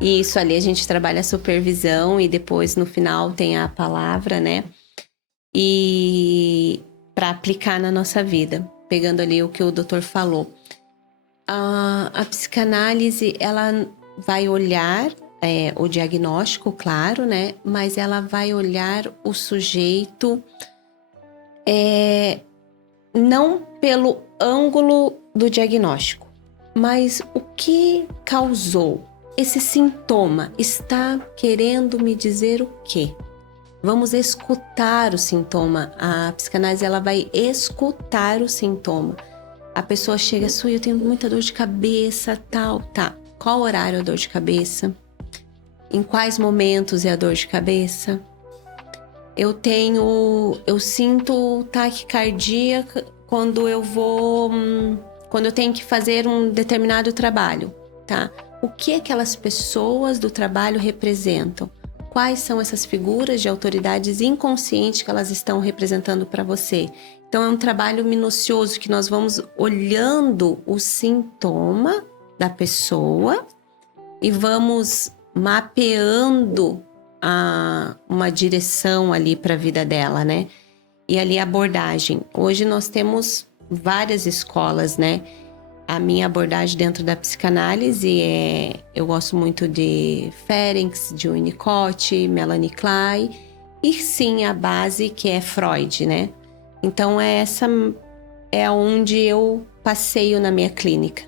Isso, ali a gente trabalha a supervisão e depois no final tem a palavra, né? E para aplicar na nossa vida, pegando ali o que o doutor falou. A psicanálise, ela vai olhar o diagnóstico, claro, né? Mas ela vai olhar o sujeito não pelo ângulo do diagnóstico, mas o que causou. Esse sintoma está querendo me dizer o quê? Vamos escutar o sintoma. A psicanálise, ela vai escutar o sintoma. A pessoa chega, eu tenho muita dor de cabeça, tal, tá. Qual horário é a dor de cabeça? Em quais momentos é a dor de cabeça? Eu sinto taquicardia quando eu tenho que fazer um determinado trabalho, tá? O que aquelas pessoas do trabalho representam? Quais são essas figuras de autoridades inconscientes que elas estão representando para você? Então, é um trabalho minucioso que nós vamos olhando o sintoma da pessoa e vamos mapeando uma direção ali para a vida dela, né? E ali a abordagem. Hoje nós temos várias escolas, né? A minha abordagem dentro da psicanálise eu gosto muito de Ferencz, de Winnicott, Melanie Klein e sim a base que é Freud, né? Então essa é onde eu passeio na minha clínica,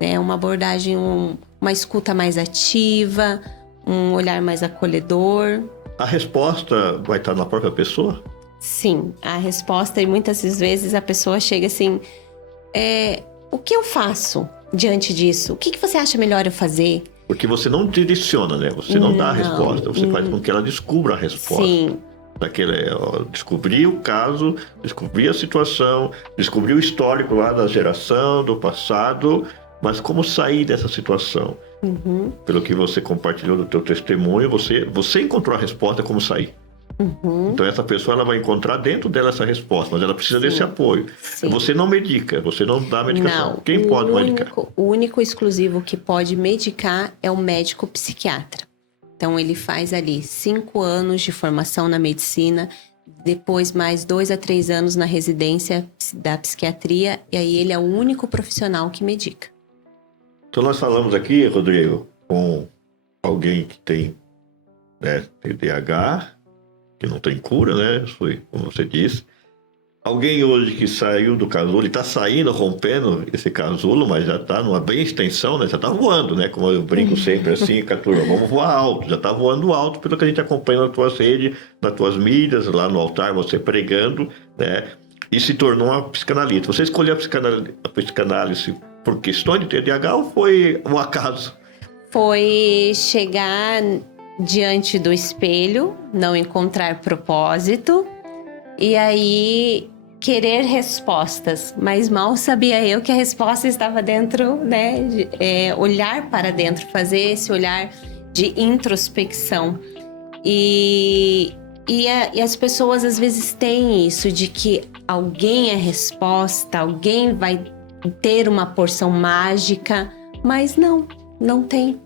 né? Uma abordagem, uma escuta mais ativa, um olhar mais acolhedor. A resposta vai estar na própria pessoa? Sim, a resposta, e muitas vezes a pessoa chega assim, o que eu faço diante disso? O que você acha melhor eu fazer? Porque você não direciona, né? Você não dá a resposta, você faz com que ela descubra a resposta. Sim. Descobrir o caso, descobrir a situação, descobrir o histórico lá da geração, do passado, mas como sair dessa situação? Pelo que você compartilhou do teu testemunho, você encontrou a resposta como sair. Então essa pessoa ela vai encontrar dentro dela essa resposta, mas ela precisa desse apoio. Sim. Você não medica, você não dá medicação. Não, quem pode medicar? O único exclusivo que pode medicar é o médico psiquiatra. Então ele faz ali 5 anos de formação na medicina, depois mais 2 a 3 anos na residência da psiquiatria, e aí ele é o único profissional que medica. Então nós falamos aqui, Rodrigo, com alguém que tem TDAH, que não tem cura, né? Foi como você disse. Alguém hoje que saiu do casulo, ele está saindo, rompendo esse casulo, mas já está numa bem extensão, né? Já está voando, né? Como eu brinco sempre assim, com a turma, vamos voar alto. Já está voando alto, pelo que a gente acompanha nas tuas redes, nas tuas mídias, lá no altar, você pregando, né? E se tornou uma psicanalista. Você escolheu a psicanálise por questões de TDAH ou foi um acaso? Foi chegar diante do espelho, não encontrar propósito, e aí querer respostas, mas mal sabia eu que a resposta estava dentro, né? Olhar para dentro, fazer esse olhar de introspecção. E as pessoas às vezes têm isso de que alguém é resposta, alguém vai ter uma porção mágica, mas não tem.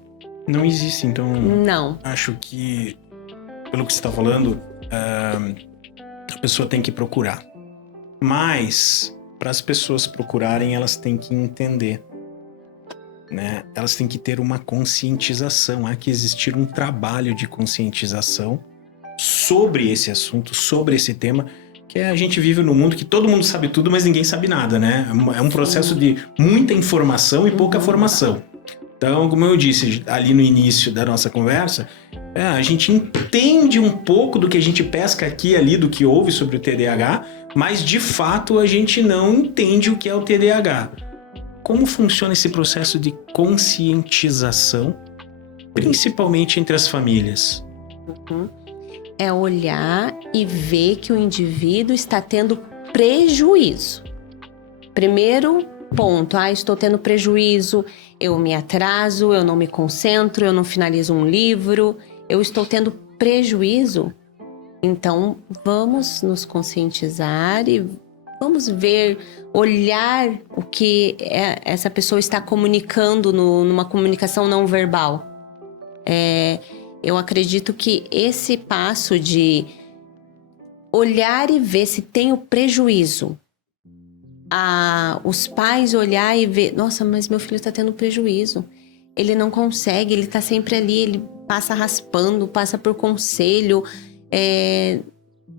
Não existe, então... Não. Acho que, pelo que você está falando, a pessoa tem que procurar. Mas, para as pessoas procurarem, elas têm que entender, né? Elas têm que ter uma conscientização. Há que existir um trabalho de conscientização sobre esse assunto, sobre esse tema, que a gente vive num mundo que todo mundo sabe tudo, mas ninguém sabe nada, né? É um processo de muita informação e pouca formação. Então, como eu disse ali no início da nossa conversa, a gente entende um pouco do que a gente pesca aqui e ali, do que ouve sobre o TDAH, mas de fato a gente não entende o que é o TDAH. Como funciona esse processo de conscientização principalmente entre as famílias? É olhar e ver que o indivíduo está tendo prejuízo. Primeiro ponto, estou tendo prejuízo, eu me atraso, eu não me concentro, eu não finalizo um livro, eu estou tendo prejuízo. Então, vamos nos conscientizar e vamos ver, olhar o que essa pessoa está comunicando numa comunicação não verbal. Eu acredito que esse passo de olhar e ver se tem o prejuízo, os pais olhar e ver, nossa, mas meu filho está tendo prejuízo, ele não consegue, ele está sempre ali, ele passa raspando, passa por conselho,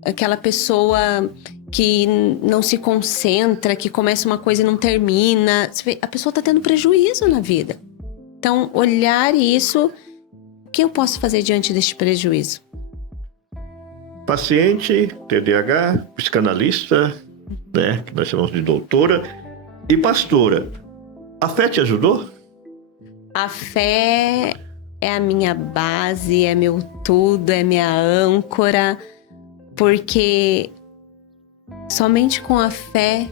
aquela pessoa que não se concentra, que começa uma coisa e não termina, a pessoa está tendo prejuízo na vida. Então, olhar isso, o que eu posso fazer diante deste prejuízo? Paciente, TDAH, psicanalista, né, que nós chamamos de doutora, e pastora. A fé te ajudou? A fé é a minha base, é meu tudo, é minha âncora, porque somente com a fé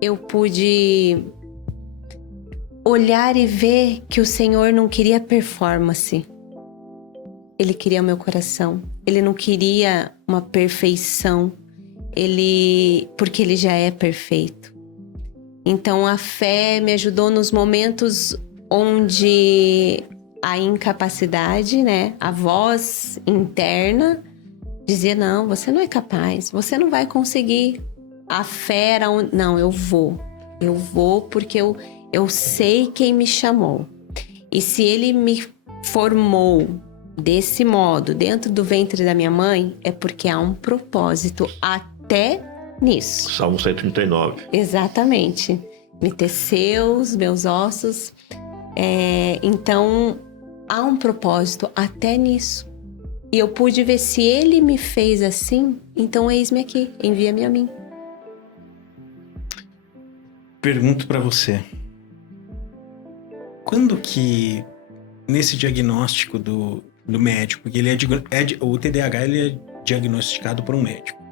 eu pude olhar e ver que o Senhor não queria performance. Ele queria o meu coração. Ele não queria uma perfeição. Porque ele já é perfeito. Então a fé me ajudou nos momentos onde a incapacidade, né, a voz interna dizia, não, você não é capaz, você não vai conseguir. A fé era, não, eu vou porque eu sei quem me chamou. E se ele me formou desse modo, dentro do ventre da minha mãe, é porque há um propósito até nisso. Salmo 139. Exatamente. Me teceu os meus ossos. Então, há um propósito até nisso. E eu pude ver, se ele me fez assim, então eis-me aqui, envia-me a mim. Pergunto para você. Quando que, nesse diagnóstico do médico, porque o TDAH ele é diagnosticado por um médico.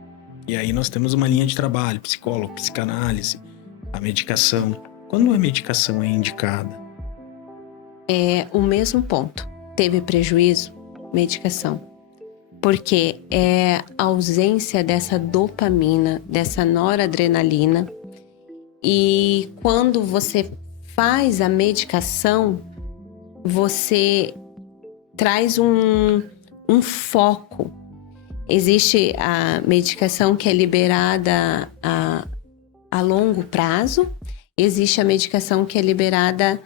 E aí nós temos uma linha de trabalho, psicólogo, psicanálise, a medicação. Quando a medicação é indicada? É o mesmo ponto. Teve prejuízo? Medicação. Porque é a ausência dessa dopamina, dessa noradrenalina. E quando você faz a medicação, você traz um foco. Existe a medicação que é liberada a longo prazo. Existe a medicação que é liberada,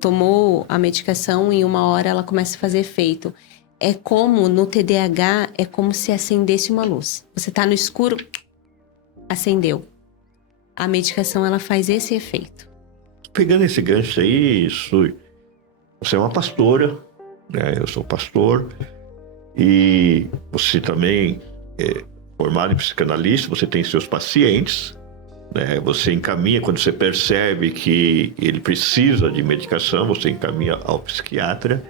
tomou a medicação e em 1 hora ela começa a fazer efeito. É como no TDAH, é como se acendesse uma luz. Você está no escuro, acendeu. A medicação, ela faz esse efeito. Pegando esse gancho aí, Sui, você é uma pastora, né? Eu sou pastor, e você também é formado em psicanalista, você tem seus pacientes, né? Você encaminha, quando você percebe que ele precisa de medicação, você encaminha ao psiquiatra.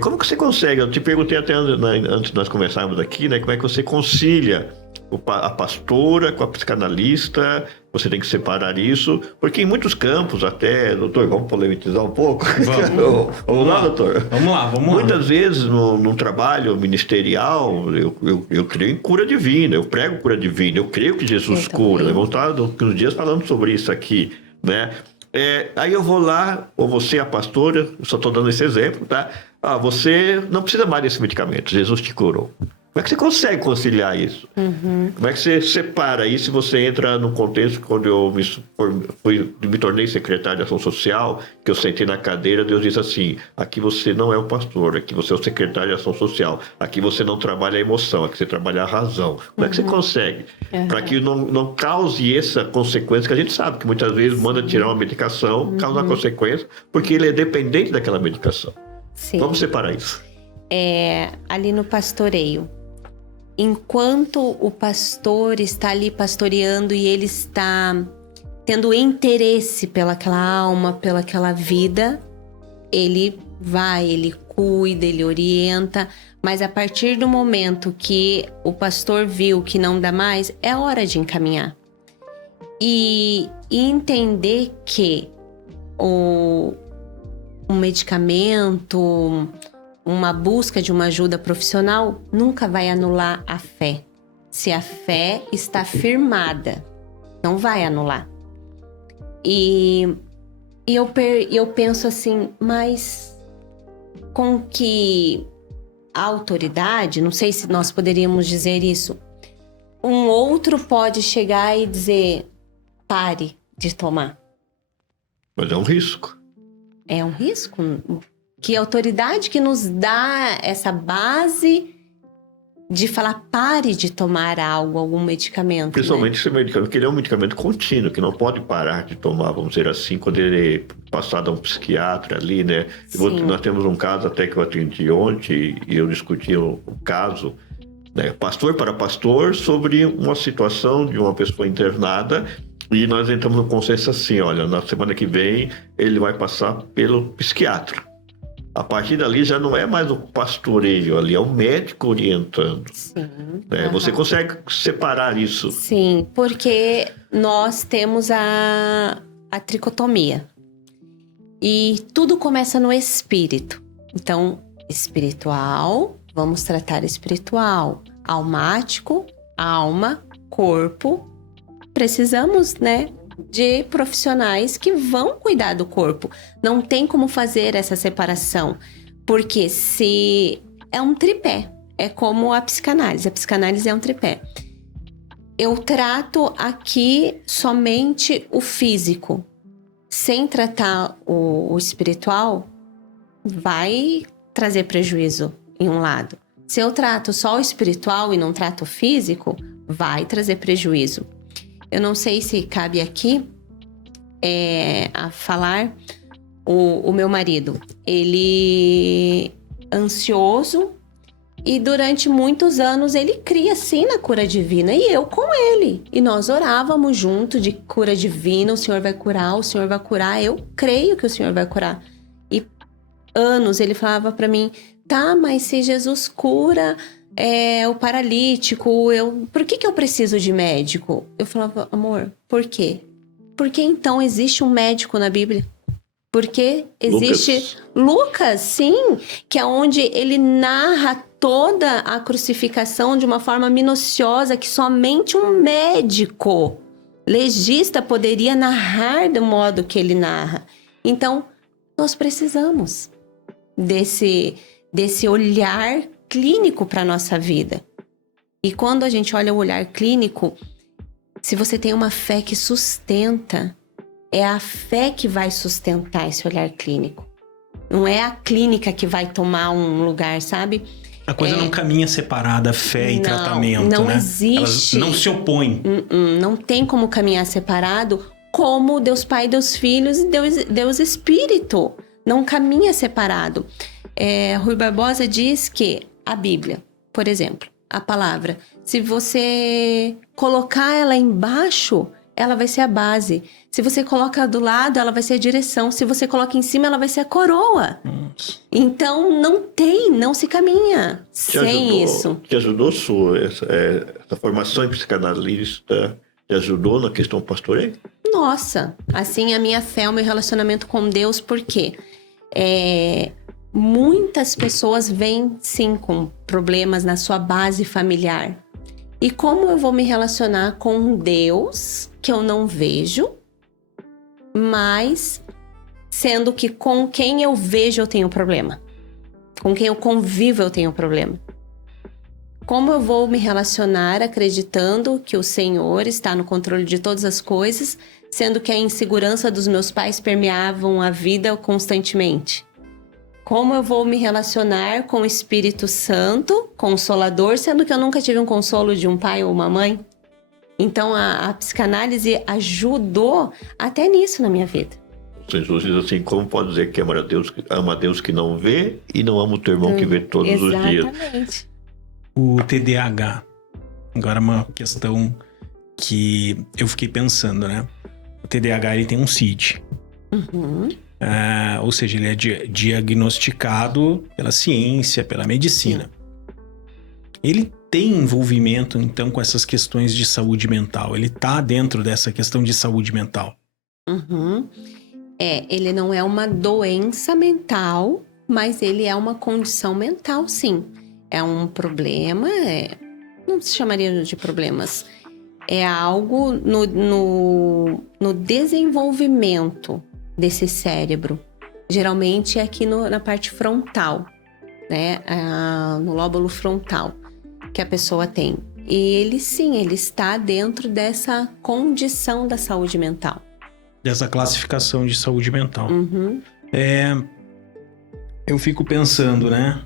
Como que você consegue? Eu te perguntei até antes de nós conversarmos aqui, né? Como é que você concilia a pastora com a psicanalista? Você tem que separar isso, porque em muitos campos até, doutor, vamos polemizar um pouco? Vamos lá, doutor? Vamos lá. Muitas vezes no trabalho ministerial, eu creio em cura divina, eu prego cura divina, eu creio que Jesus cura. Nós vamos estar uns dias falando sobre isso aqui, né? Aí eu vou lá, ou você, a pastora, eu só estou dando esse exemplo, tá? Você não precisa mais desse medicamento, Jesus te curou. Como é que você consegue conciliar isso? Como é que você separa isso se você entra no contexto quando eu me tornei secretário de ação social, que eu sentei na cadeira, Deus disse assim, aqui você não é o pastor, aqui você é o secretário de ação social, aqui você não trabalha a emoção, aqui você trabalha a razão. Como é que você consegue? Para que não cause essa consequência, que a gente sabe que muitas vezes manda tirar uma medicação, causa uma consequência, porque ele é dependente daquela medicação. Sim. Vamos separar isso. Ali no pastoreio. Enquanto o pastor está ali pastoreando e ele está tendo interesse pelaquela alma, pelaquela vida, ele cuida, ele orienta, mas a partir do momento que o pastor viu que não dá mais, é hora de encaminhar. E entender que um medicamento, uma busca de uma ajuda profissional nunca vai anular a fé. Se a fé está firmada, não vai anular. E eu penso assim, mas com que a autoridade, não sei se nós poderíamos dizer isso, um outro pode chegar e dizer, pare de tomar. Mas é um risco. É um risco. Que autoridade que nos dá essa base de falar, pare de tomar algum medicamento. Principalmente né? esse medicamento, que ele é um medicamento contínuo, que não pode parar de tomar, vamos dizer assim, quando ele é passado a um psiquiatra ali, né? Nós temos um caso até que eu atendi ontem, e eu discuti o caso, né? Pastor para pastor, sobre uma situação de uma pessoa internada, e nós entramos no consenso assim, olha, na semana que vem ele vai passar pelo psiquiatra. A partir dali já não é mais o pastoreio, ali é o médico orientando. Sim. Né? Você consegue separar isso? Sim, porque nós temos a tricotomia. E tudo começa no espírito. Então, espiritual, vamos tratar espiritual. Almático, alma, corpo. Precisamos, né? De profissionais que vão cuidar do corpo. Não tem como fazer essa separação, porque se é um tripé, é como a psicanálise é um tripé. Eu trato aqui somente o físico, sem tratar o espiritual, vai trazer prejuízo em um lado. Se eu trato só o espiritual e não trato o físico, vai trazer prejuízo. Eu não sei se cabe aqui a falar o meu marido. Ele ansioso e durante muitos anos ele cria sim na cura divina e eu com ele. E nós orávamos junto de cura divina, o Senhor vai curar, eu creio que o Senhor vai curar. E anos ele falava para mim, tá, mas se Jesus cura... o paralítico, por que eu preciso de médico? Eu falava, amor, por quê? Porque então existe um médico na Bíblia. Porque existe Lucas, sim, que é onde ele narra toda a crucificação de uma forma minuciosa que somente um médico legista poderia narrar do modo que ele narra. Então, nós precisamos desse olhar clínico para a nossa vida. E quando a gente olha o olhar clínico, se você tem uma fé que sustenta, é a fé que vai sustentar esse olhar clínico. Não é a clínica que vai tomar um lugar, sabe? A coisa não caminha separada, fé e tratamento, não né? existe. Elas não se opõem. Não tem como caminhar separado, como Deus Pai, Deus Filhos e Deus Espírito. Não caminha separado. Rui Barbosa diz que a Bíblia, por exemplo, a palavra, se você colocar ela embaixo, ela vai ser a base. Se você coloca do lado, ela vai ser a direção. Se você coloca em cima, ela vai ser a coroa. Nossa. Então, não se caminha sem isso. Te ajudou essa formação em psicanalista? Te ajudou na questão pastoreio? Nossa, assim, a minha fé, o meu relacionamento com Deus, por quê? Muitas pessoas vêm, sim, com problemas na sua base familiar. E como eu vou me relacionar com um Deus que eu não vejo, mas sendo que com quem eu vejo eu tenho problema? Com quem eu convivo eu tenho problema? Como eu vou me relacionar acreditando que o Senhor está no controle de todas as coisas, sendo que a insegurança dos meus pais permeavam a vida constantemente? Como eu vou me relacionar com o Espírito Santo, Consolador, sendo que eu nunca tive um consolo de um pai ou uma mãe? Então, a psicanálise ajudou até nisso na minha vida. Jesus diz assim, como pode dizer que ama a Deus que não vê e não ama o teu irmão que vê todos os dias? Exatamente. O TDAH. Agora uma questão que eu fiquei pensando, né? O TDAH, ele tem um CID. Uhum. ou seja, ele é diagnosticado pela ciência, pela medicina. Ele tem envolvimento, então, com essas questões de saúde mental? Ele está dentro dessa questão de saúde mental? Uhum. Ele não é uma doença mental, mas ele é uma condição mental, sim. É um problema, não se chamaria de problemas. É algo no desenvolvimento desse cérebro. Geralmente é aqui na parte frontal, né? No lóbulo frontal que a pessoa tem. E ele, sim, ele está dentro dessa condição da saúde mental. Dessa classificação de saúde mental. Uhum. Eu fico pensando, né?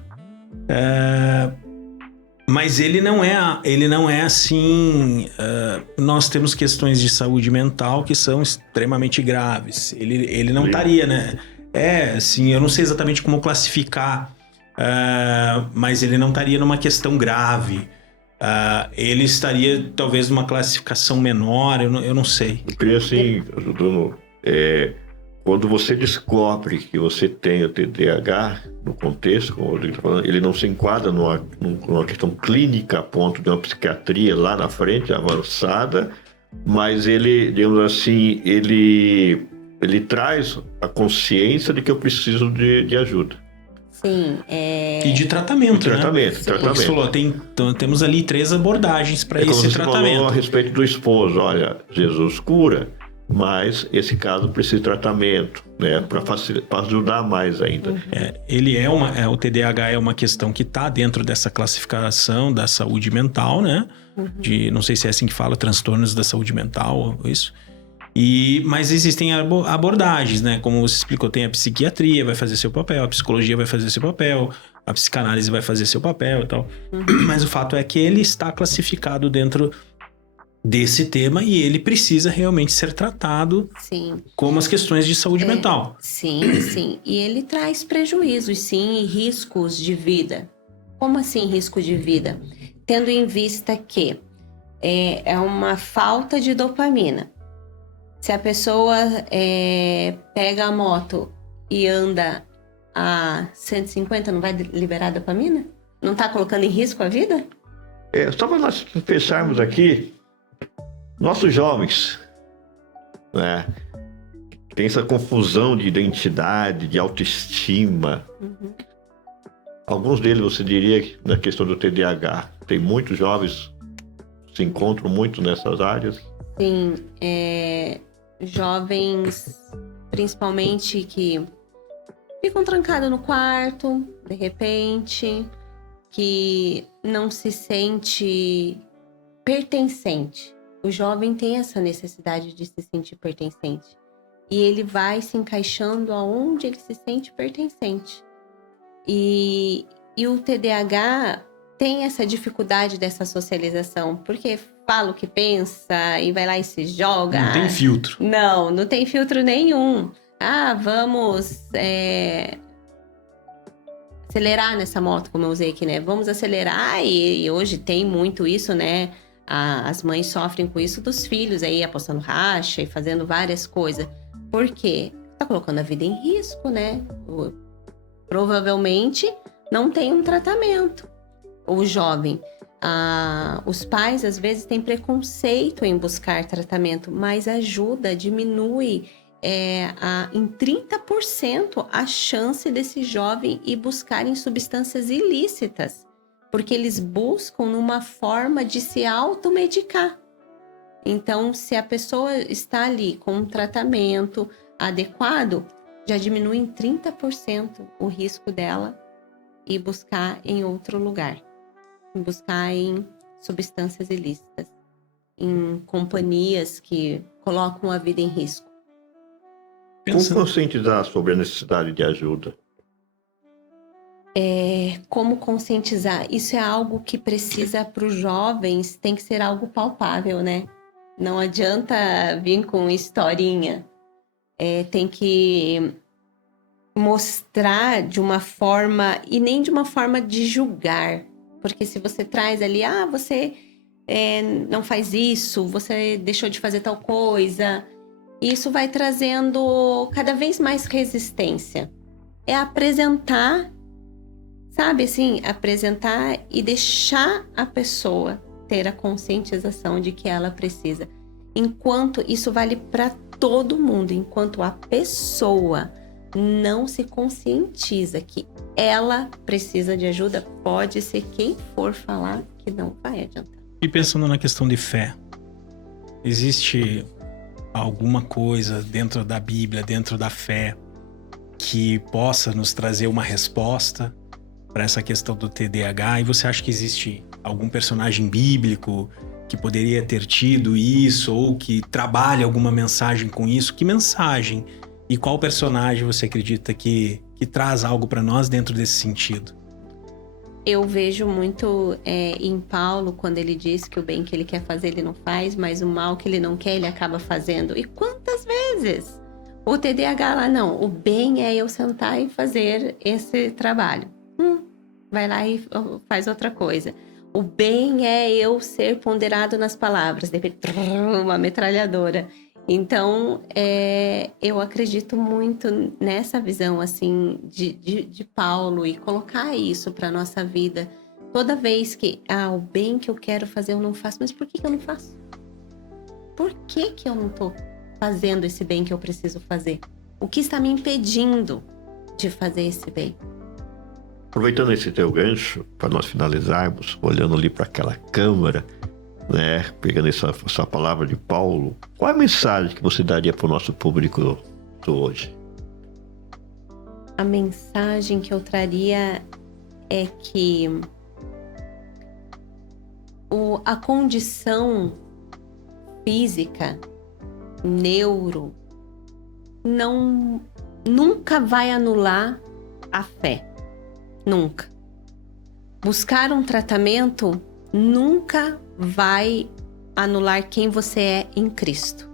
Mas ele não é assim. Nós temos questões de saúde mental que são extremamente graves. Ele não estaria, né? Assim, eu não sei exatamente como classificar, mas ele não estaria numa questão grave. Ele estaria talvez numa classificação menor, eu não sei. Eu queria assim, Bruno, quando você descobre que você tem o TDAH, no contexto, como o Rodrigo está falando, ele não se enquadra numa questão clínica a ponto de uma psiquiatria lá na frente, avançada, mas ele, digamos assim, ele traz a consciência de que eu preciso de ajuda. Sim, E de tratamento, tratamento. Você falou, temos ali 3 abordagens para esse Como tratamento. você falou a respeito do esposo, olha, Jesus cura, mas esse caso precisa de tratamento, né, para ajudar mais ainda. O TDAH é uma questão que está dentro dessa classificação da saúde mental, né? Não sei se é assim que fala, transtornos da saúde mental, isso. Mas existem abordagens, né? Como você explicou, tem a psiquiatria, vai fazer seu papel, a psicologia vai fazer seu papel, a psicanálise vai fazer seu papel e tal. Mas o fato é que ele está classificado dentro desse tema e ele precisa realmente ser tratado, sim, como as questões de saúde mental. Sim, sim. E ele traz prejuízos, sim, e riscos de vida. Como assim risco de vida? Tendo em vista que é uma falta de dopamina. Se a pessoa pega a moto e anda a 150, não vai liberar dopamina? Não está colocando em risco a vida? Só para nós pensarmos aqui, nossos jovens, né, tem essa confusão de identidade, de autoestima. Alguns deles, você diria, que na questão do TDAH, tem muitos jovens que se encontram muito nessas áreas? Sim, jovens, principalmente, que ficam trancados no quarto, de repente, que não se sente pertencente. O jovem tem essa necessidade de se sentir pertencente. E ele vai se encaixando aonde ele se sente pertencente. E o TDAH tem essa dificuldade dessa socialização, porque fala o que pensa e vai lá e se joga. Não tem filtro. Não tem filtro nenhum. Vamos acelerar nessa moto, como eu usei aqui, né? Vamos acelerar e hoje tem muito isso, né? As mães sofrem com isso dos filhos aí, apostando racha e fazendo várias coisas. Por quê? Tá colocando a vida em risco, né? Provavelmente não tem um tratamento. O jovem, os pais às vezes têm preconceito em buscar tratamento, mas ajuda, diminui em 30% a chance desse jovem ir buscar em substâncias ilícitas, porque eles buscam numa forma de se automedicar. Então, se a pessoa está ali com um tratamento adequado, já diminui em 30% o risco dela ir buscar em outro lugar. Buscar em substâncias ilícitas, em companhias que colocam a vida em risco. Como conscientizar sobre a necessidade de ajuda? Como conscientizar? Isso é algo que precisa para os jovens, tem que ser algo palpável, né? Não adianta vir com historinha. Tem que mostrar de uma forma, e nem de uma forma de julgar. Porque se você traz ali, você não faz isso, você deixou de fazer tal coisa, E isso vai trazendo cada vez mais resistência. É apresentar, sabe assim, apresentar e deixar a pessoa ter a conscientização de que ela precisa. Enquanto isso vale para todo mundo, enquanto a pessoa não se conscientiza que ela precisa de ajuda, pode ser quem for falar que não vai adiantar. E pensando na questão de fé, existe alguma coisa dentro da Bíblia, dentro da fé, que possa nos trazer uma resposta para essa questão do TDAH? E você acha que existe algum personagem bíblico que poderia ter tido isso, ou que trabalha alguma mensagem com isso? Que mensagem? E qual personagem você acredita que traz algo para nós dentro desse sentido? Eu vejo muito em Paulo, quando ele diz que o bem que ele quer fazer ele não faz, mas o mal que ele não quer ele acaba fazendo. E quantas vezes? O TDAH lá, não, o bem é eu sentar e fazer esse trabalho. Vai lá e faz outra coisa. O bem é eu ser ponderado nas palavras, de repente, uma metralhadora. Então, eu acredito muito nessa visão, assim, de Paulo, e colocar isso para nossa vida. Toda vez que, o bem que eu quero fazer eu não faço, mas por que eu não faço? Por que eu não tô fazendo esse bem que eu preciso fazer? O que está me impedindo de fazer esse bem? Aproveitando esse teu gancho, para nós finalizarmos, olhando ali para aquela câmara, né, pegando essa palavra de Paulo, qual é a mensagem que você daria para o nosso público hoje? A mensagem que eu traria é que a condição física, nunca vai anular a fé. Nunca. Buscar um tratamento nunca vai anular quem você é em Cristo.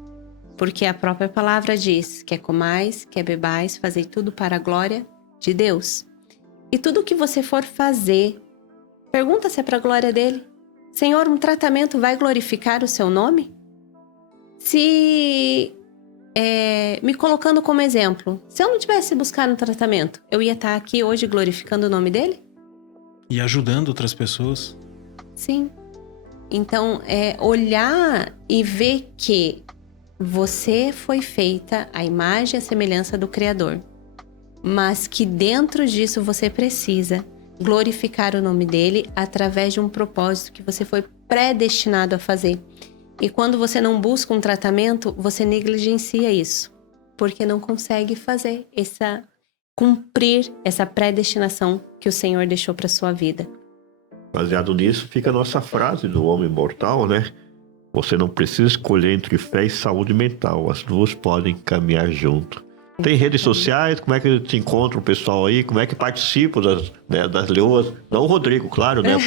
Porque a própria palavra diz: quer comais, quer bebais, fazei tudo para a glória de Deus. E tudo que você for fazer, pergunta se é para a glória dele. Senhor, um tratamento vai glorificar o seu nome? Me colocando como exemplo, se eu não tivesse buscado um tratamento, eu ia estar aqui hoje glorificando o nome dele? E ajudando outras pessoas? Sim. Então, olhar e ver que você foi feita à imagem e à semelhança do Criador, mas que dentro disso você precisa glorificar o nome dele através de um propósito que você foi predestinado a fazer. E quando você não busca um tratamento, você negligencia isso, porque não consegue cumprir essa predestinação que o Senhor deixou para sua vida. Baseado nisso, fica a nossa frase do Homem Imortal, né? Você não precisa escolher entre fé e saúde mental, as duas podem caminhar junto. Tem redes sociais? Como é que te encontra o pessoal aí? Como é que participa das leoas? Não o Rodrigo, claro, né? Os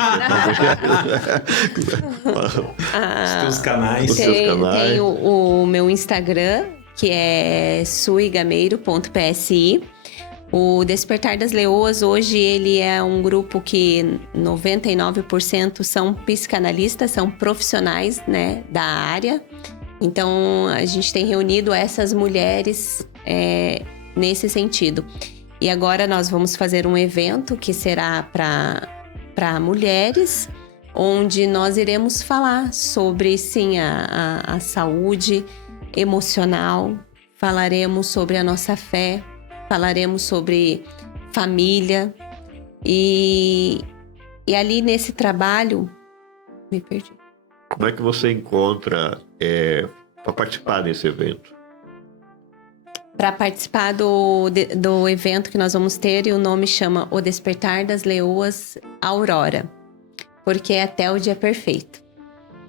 teus canais. Tem o meu Instagram, que é suigameiro.psi. O Despertar das Leoas, hoje, ele é um grupo que 99% são psicanalistas, são profissionais, né, da área. Então, a gente tem reunido essas mulheres nesse sentido. E agora nós vamos fazer um evento que será para mulheres, onde nós iremos falar sobre, sim, a saúde emocional, falaremos sobre a nossa fé, falaremos sobre família. E ali nesse trabalho... Me perdi. Como é que você encontra para participar desse evento? Para participar do evento que nós vamos ter, e o nome chama O Despertar das Leoas Aurora, porque é até o dia perfeito.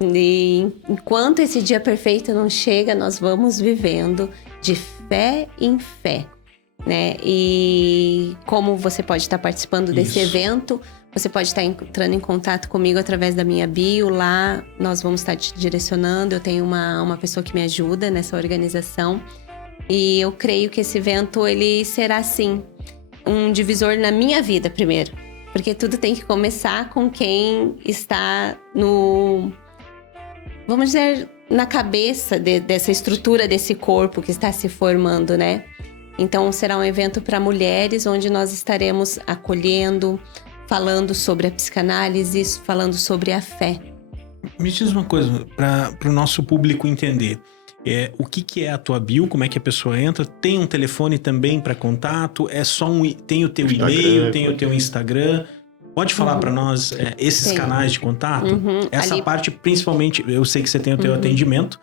E enquanto esse dia perfeito não chega, nós vamos vivendo de fé em fé, né? E como você pode estar participando desse evento, você pode estar entrando em contato comigo através da minha bio. Lá nós vamos estar te direcionando. Eu tenho uma pessoa que me ajuda nessa organização. E eu creio que esse evento, ele será, sim, um divisor na minha vida primeiro. Porque tudo tem que começar com quem está vamos dizer, na cabeça dessa estrutura desse corpo que está se formando, né? Então, será um evento para mulheres, onde nós estaremos acolhendo, falando sobre a psicanálise, falando sobre a fé. Me diz uma coisa, para o nosso público entender. O que é a tua bio? Como é que a pessoa entra? Tem um telefone também para contato? Tem o teu e-mail? Tem o teu Instagram? Pode falar para nós esses canais de contato? Essa parte, principalmente, eu sei que você tem o teu atendimento,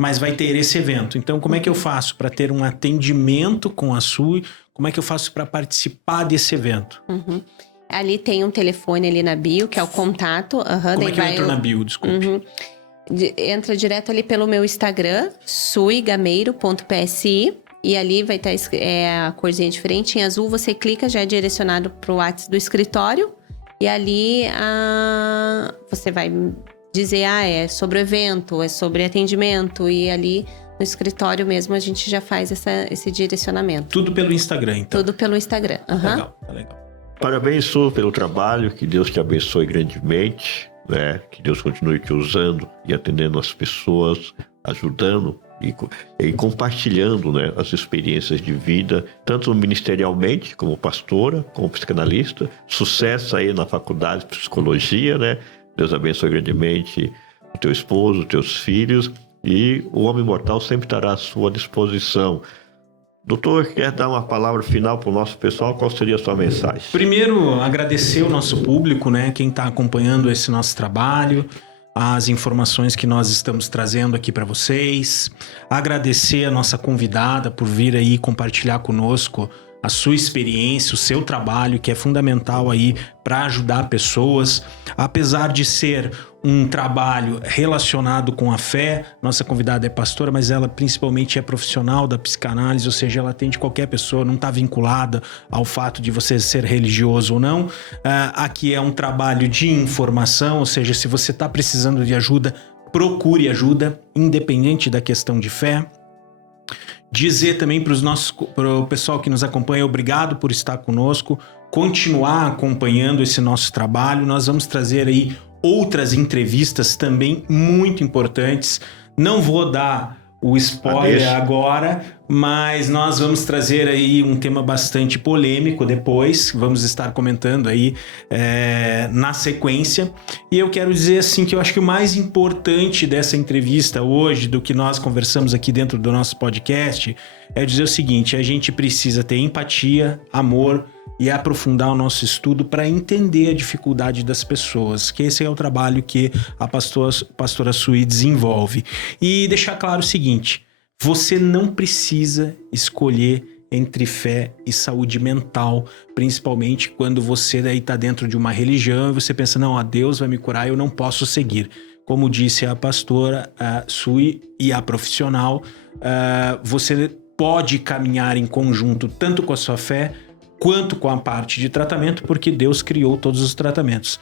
mas vai ter esse evento. Então, como é que eu faço para ter um atendimento com a Sui? Como é que eu faço para participar desse evento? Ali tem um telefone ali na bio, que é o contato. Como é que eu entro na bio? Desculpe. Entra direto ali pelo meu Instagram, suigameiro.psi. E ali vai estar a corzinha diferente. Em azul, você clica, já é direcionado para o WhatsApp do escritório. E ali você vai dizer, é sobre o evento, é sobre atendimento. E ali no escritório mesmo a gente já faz esse direcionamento. Tudo pelo Instagram, então? Tudo pelo Instagram. Legal, tá legal. Parabéns, Su, pelo trabalho. Que Deus te abençoe grandemente, né? Que Deus continue te usando e atendendo as pessoas, ajudando e compartilhando, né, as experiências de vida, tanto ministerialmente, como pastora, como psicanalista. Sucesso aí na faculdade de psicologia, né? Deus abençoe grandemente o teu esposo, os teus filhos, e o Homem Imortal sempre estará à sua disposição. Doutor, quer dar uma palavra final para o nosso pessoal? Qual seria a sua mensagem? Primeiro, agradecer o nosso público, né? Quem está acompanhando esse nosso trabalho, as informações que nós estamos trazendo aqui para vocês. Agradecer a nossa convidada por vir aí compartilhar conosco a sua experiência, o seu trabalho, que é fundamental aí para ajudar pessoas. Apesar de ser um trabalho relacionado com a fé, nossa convidada é pastora, mas ela principalmente é profissional da psicanálise, ou seja, ela atende qualquer pessoa, não está vinculada ao fato de você ser religioso ou não. Aqui é um trabalho de informação, ou seja, se você está precisando de ajuda, procure ajuda, independente da questão de fé. Dizer também para o pessoal que nos acompanha, obrigado por estar conosco, continuar acompanhando esse nosso trabalho. Nós vamos trazer aí outras entrevistas também muito importantes. Não vou dar o spoiler agora, mas nós vamos trazer aí um tema bastante polêmico depois, vamos estar comentando aí na sequência. E eu quero dizer assim que eu acho que o mais importante dessa entrevista hoje, do que nós conversamos aqui dentro do nosso podcast, é dizer o seguinte: a gente precisa ter empatia, amor e aprofundar o nosso estudo para entender a dificuldade das pessoas, que esse é o trabalho que a pastora Sui desenvolve. E deixar claro o seguinte: você não precisa escolher entre fé e saúde mental, principalmente quando você daí está dentro de uma religião e você pensa, não, Deus vai me curar, eu não posso seguir. Como disse a pastora Sui e a profissional, você pode caminhar em conjunto tanto com a sua fé quanto com a parte de tratamento, porque Deus criou todos os tratamentos.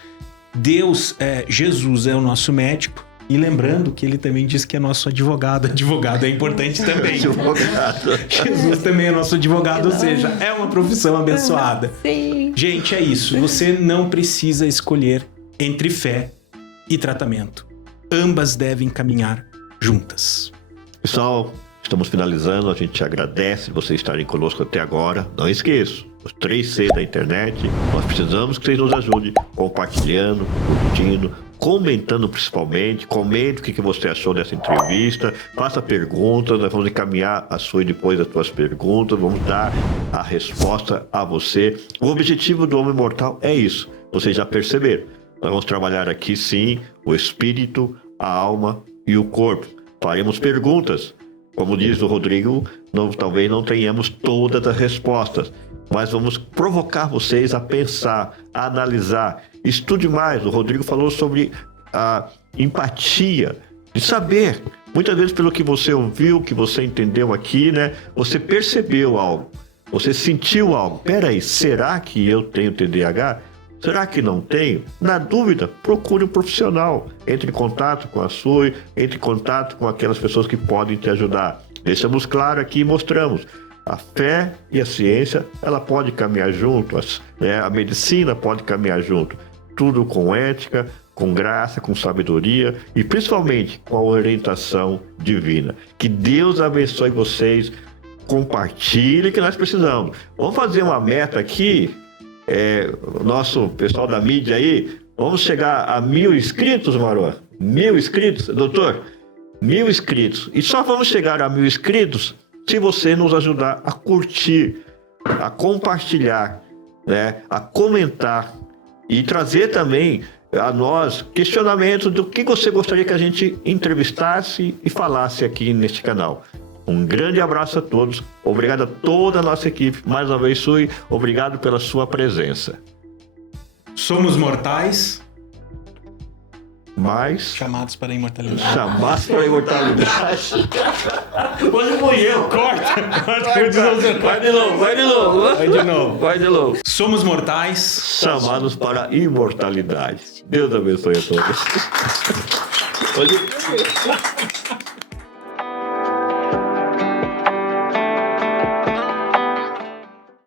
Jesus é o nosso médico, e lembrando que ele também diz que é nosso advogado. Advogado é importante também. Jesus também é nosso advogado, ou seja, é uma profissão abençoada. Sim. Gente, é isso. Você não precisa escolher entre fé e tratamento. Ambas devem caminhar juntas. Pessoal, estamos finalizando. A gente agradece vocês estarem conosco até agora. Não esqueça, os 3C da internet. Nós precisamos que vocês nos ajudem compartilhando, curtindo, comentando principalmente. Comente o que você achou dessa entrevista. Faça perguntas. Nós vamos encaminhar a sua e depois as suas perguntas. Vamos dar a resposta a você. O objetivo do Homem Imortal é isso. Vocês já perceberam. Nós vamos trabalhar aqui sim o espírito, a alma e o corpo. Faremos perguntas. Como diz o Rodrigo, talvez não tenhamos todas as respostas, mas vamos provocar vocês a pensar, a analisar. Estude mais. O Rodrigo falou sobre a empatia, de saber. Muitas vezes pelo que você ouviu, que você entendeu aqui, né? Você percebeu algo, você sentiu algo. Peraí, será que eu tenho TDAH? Será que não tenho? Na dúvida, procure um profissional. Entre em contato com a Sui, entre em contato com aquelas pessoas que podem te ajudar. Deixamos claro aqui e mostramos. A fé e a ciência, ela pode caminhar junto, a medicina pode caminhar junto. Tudo com ética, com graça, com sabedoria e principalmente com a orientação divina. Que Deus abençoe vocês, compartilhe que nós precisamos. Vamos fazer uma meta aqui, o nosso pessoal da mídia aí, vamos chegar a 1.000 inscritos, Marô? 1.000 inscritos, doutor? 1.000 inscritos. E só vamos chegar a 1.000 inscritos se você nos ajudar a curtir, a compartilhar, né, a comentar e trazer também a nós questionamentos do que você gostaria que a gente entrevistasse e falasse aqui neste canal. Um grande abraço a todos, obrigado a toda a nossa equipe, mais uma vez, Sui, obrigado pela sua presença. Somos mortais, mas chamados para a imortalidade. Chamados para a imortalidade. Hoje fui eu. Corta. Vai de novo. Somos mortais, Chamados para a imortalidade. Deus abençoe a todos. Hoje...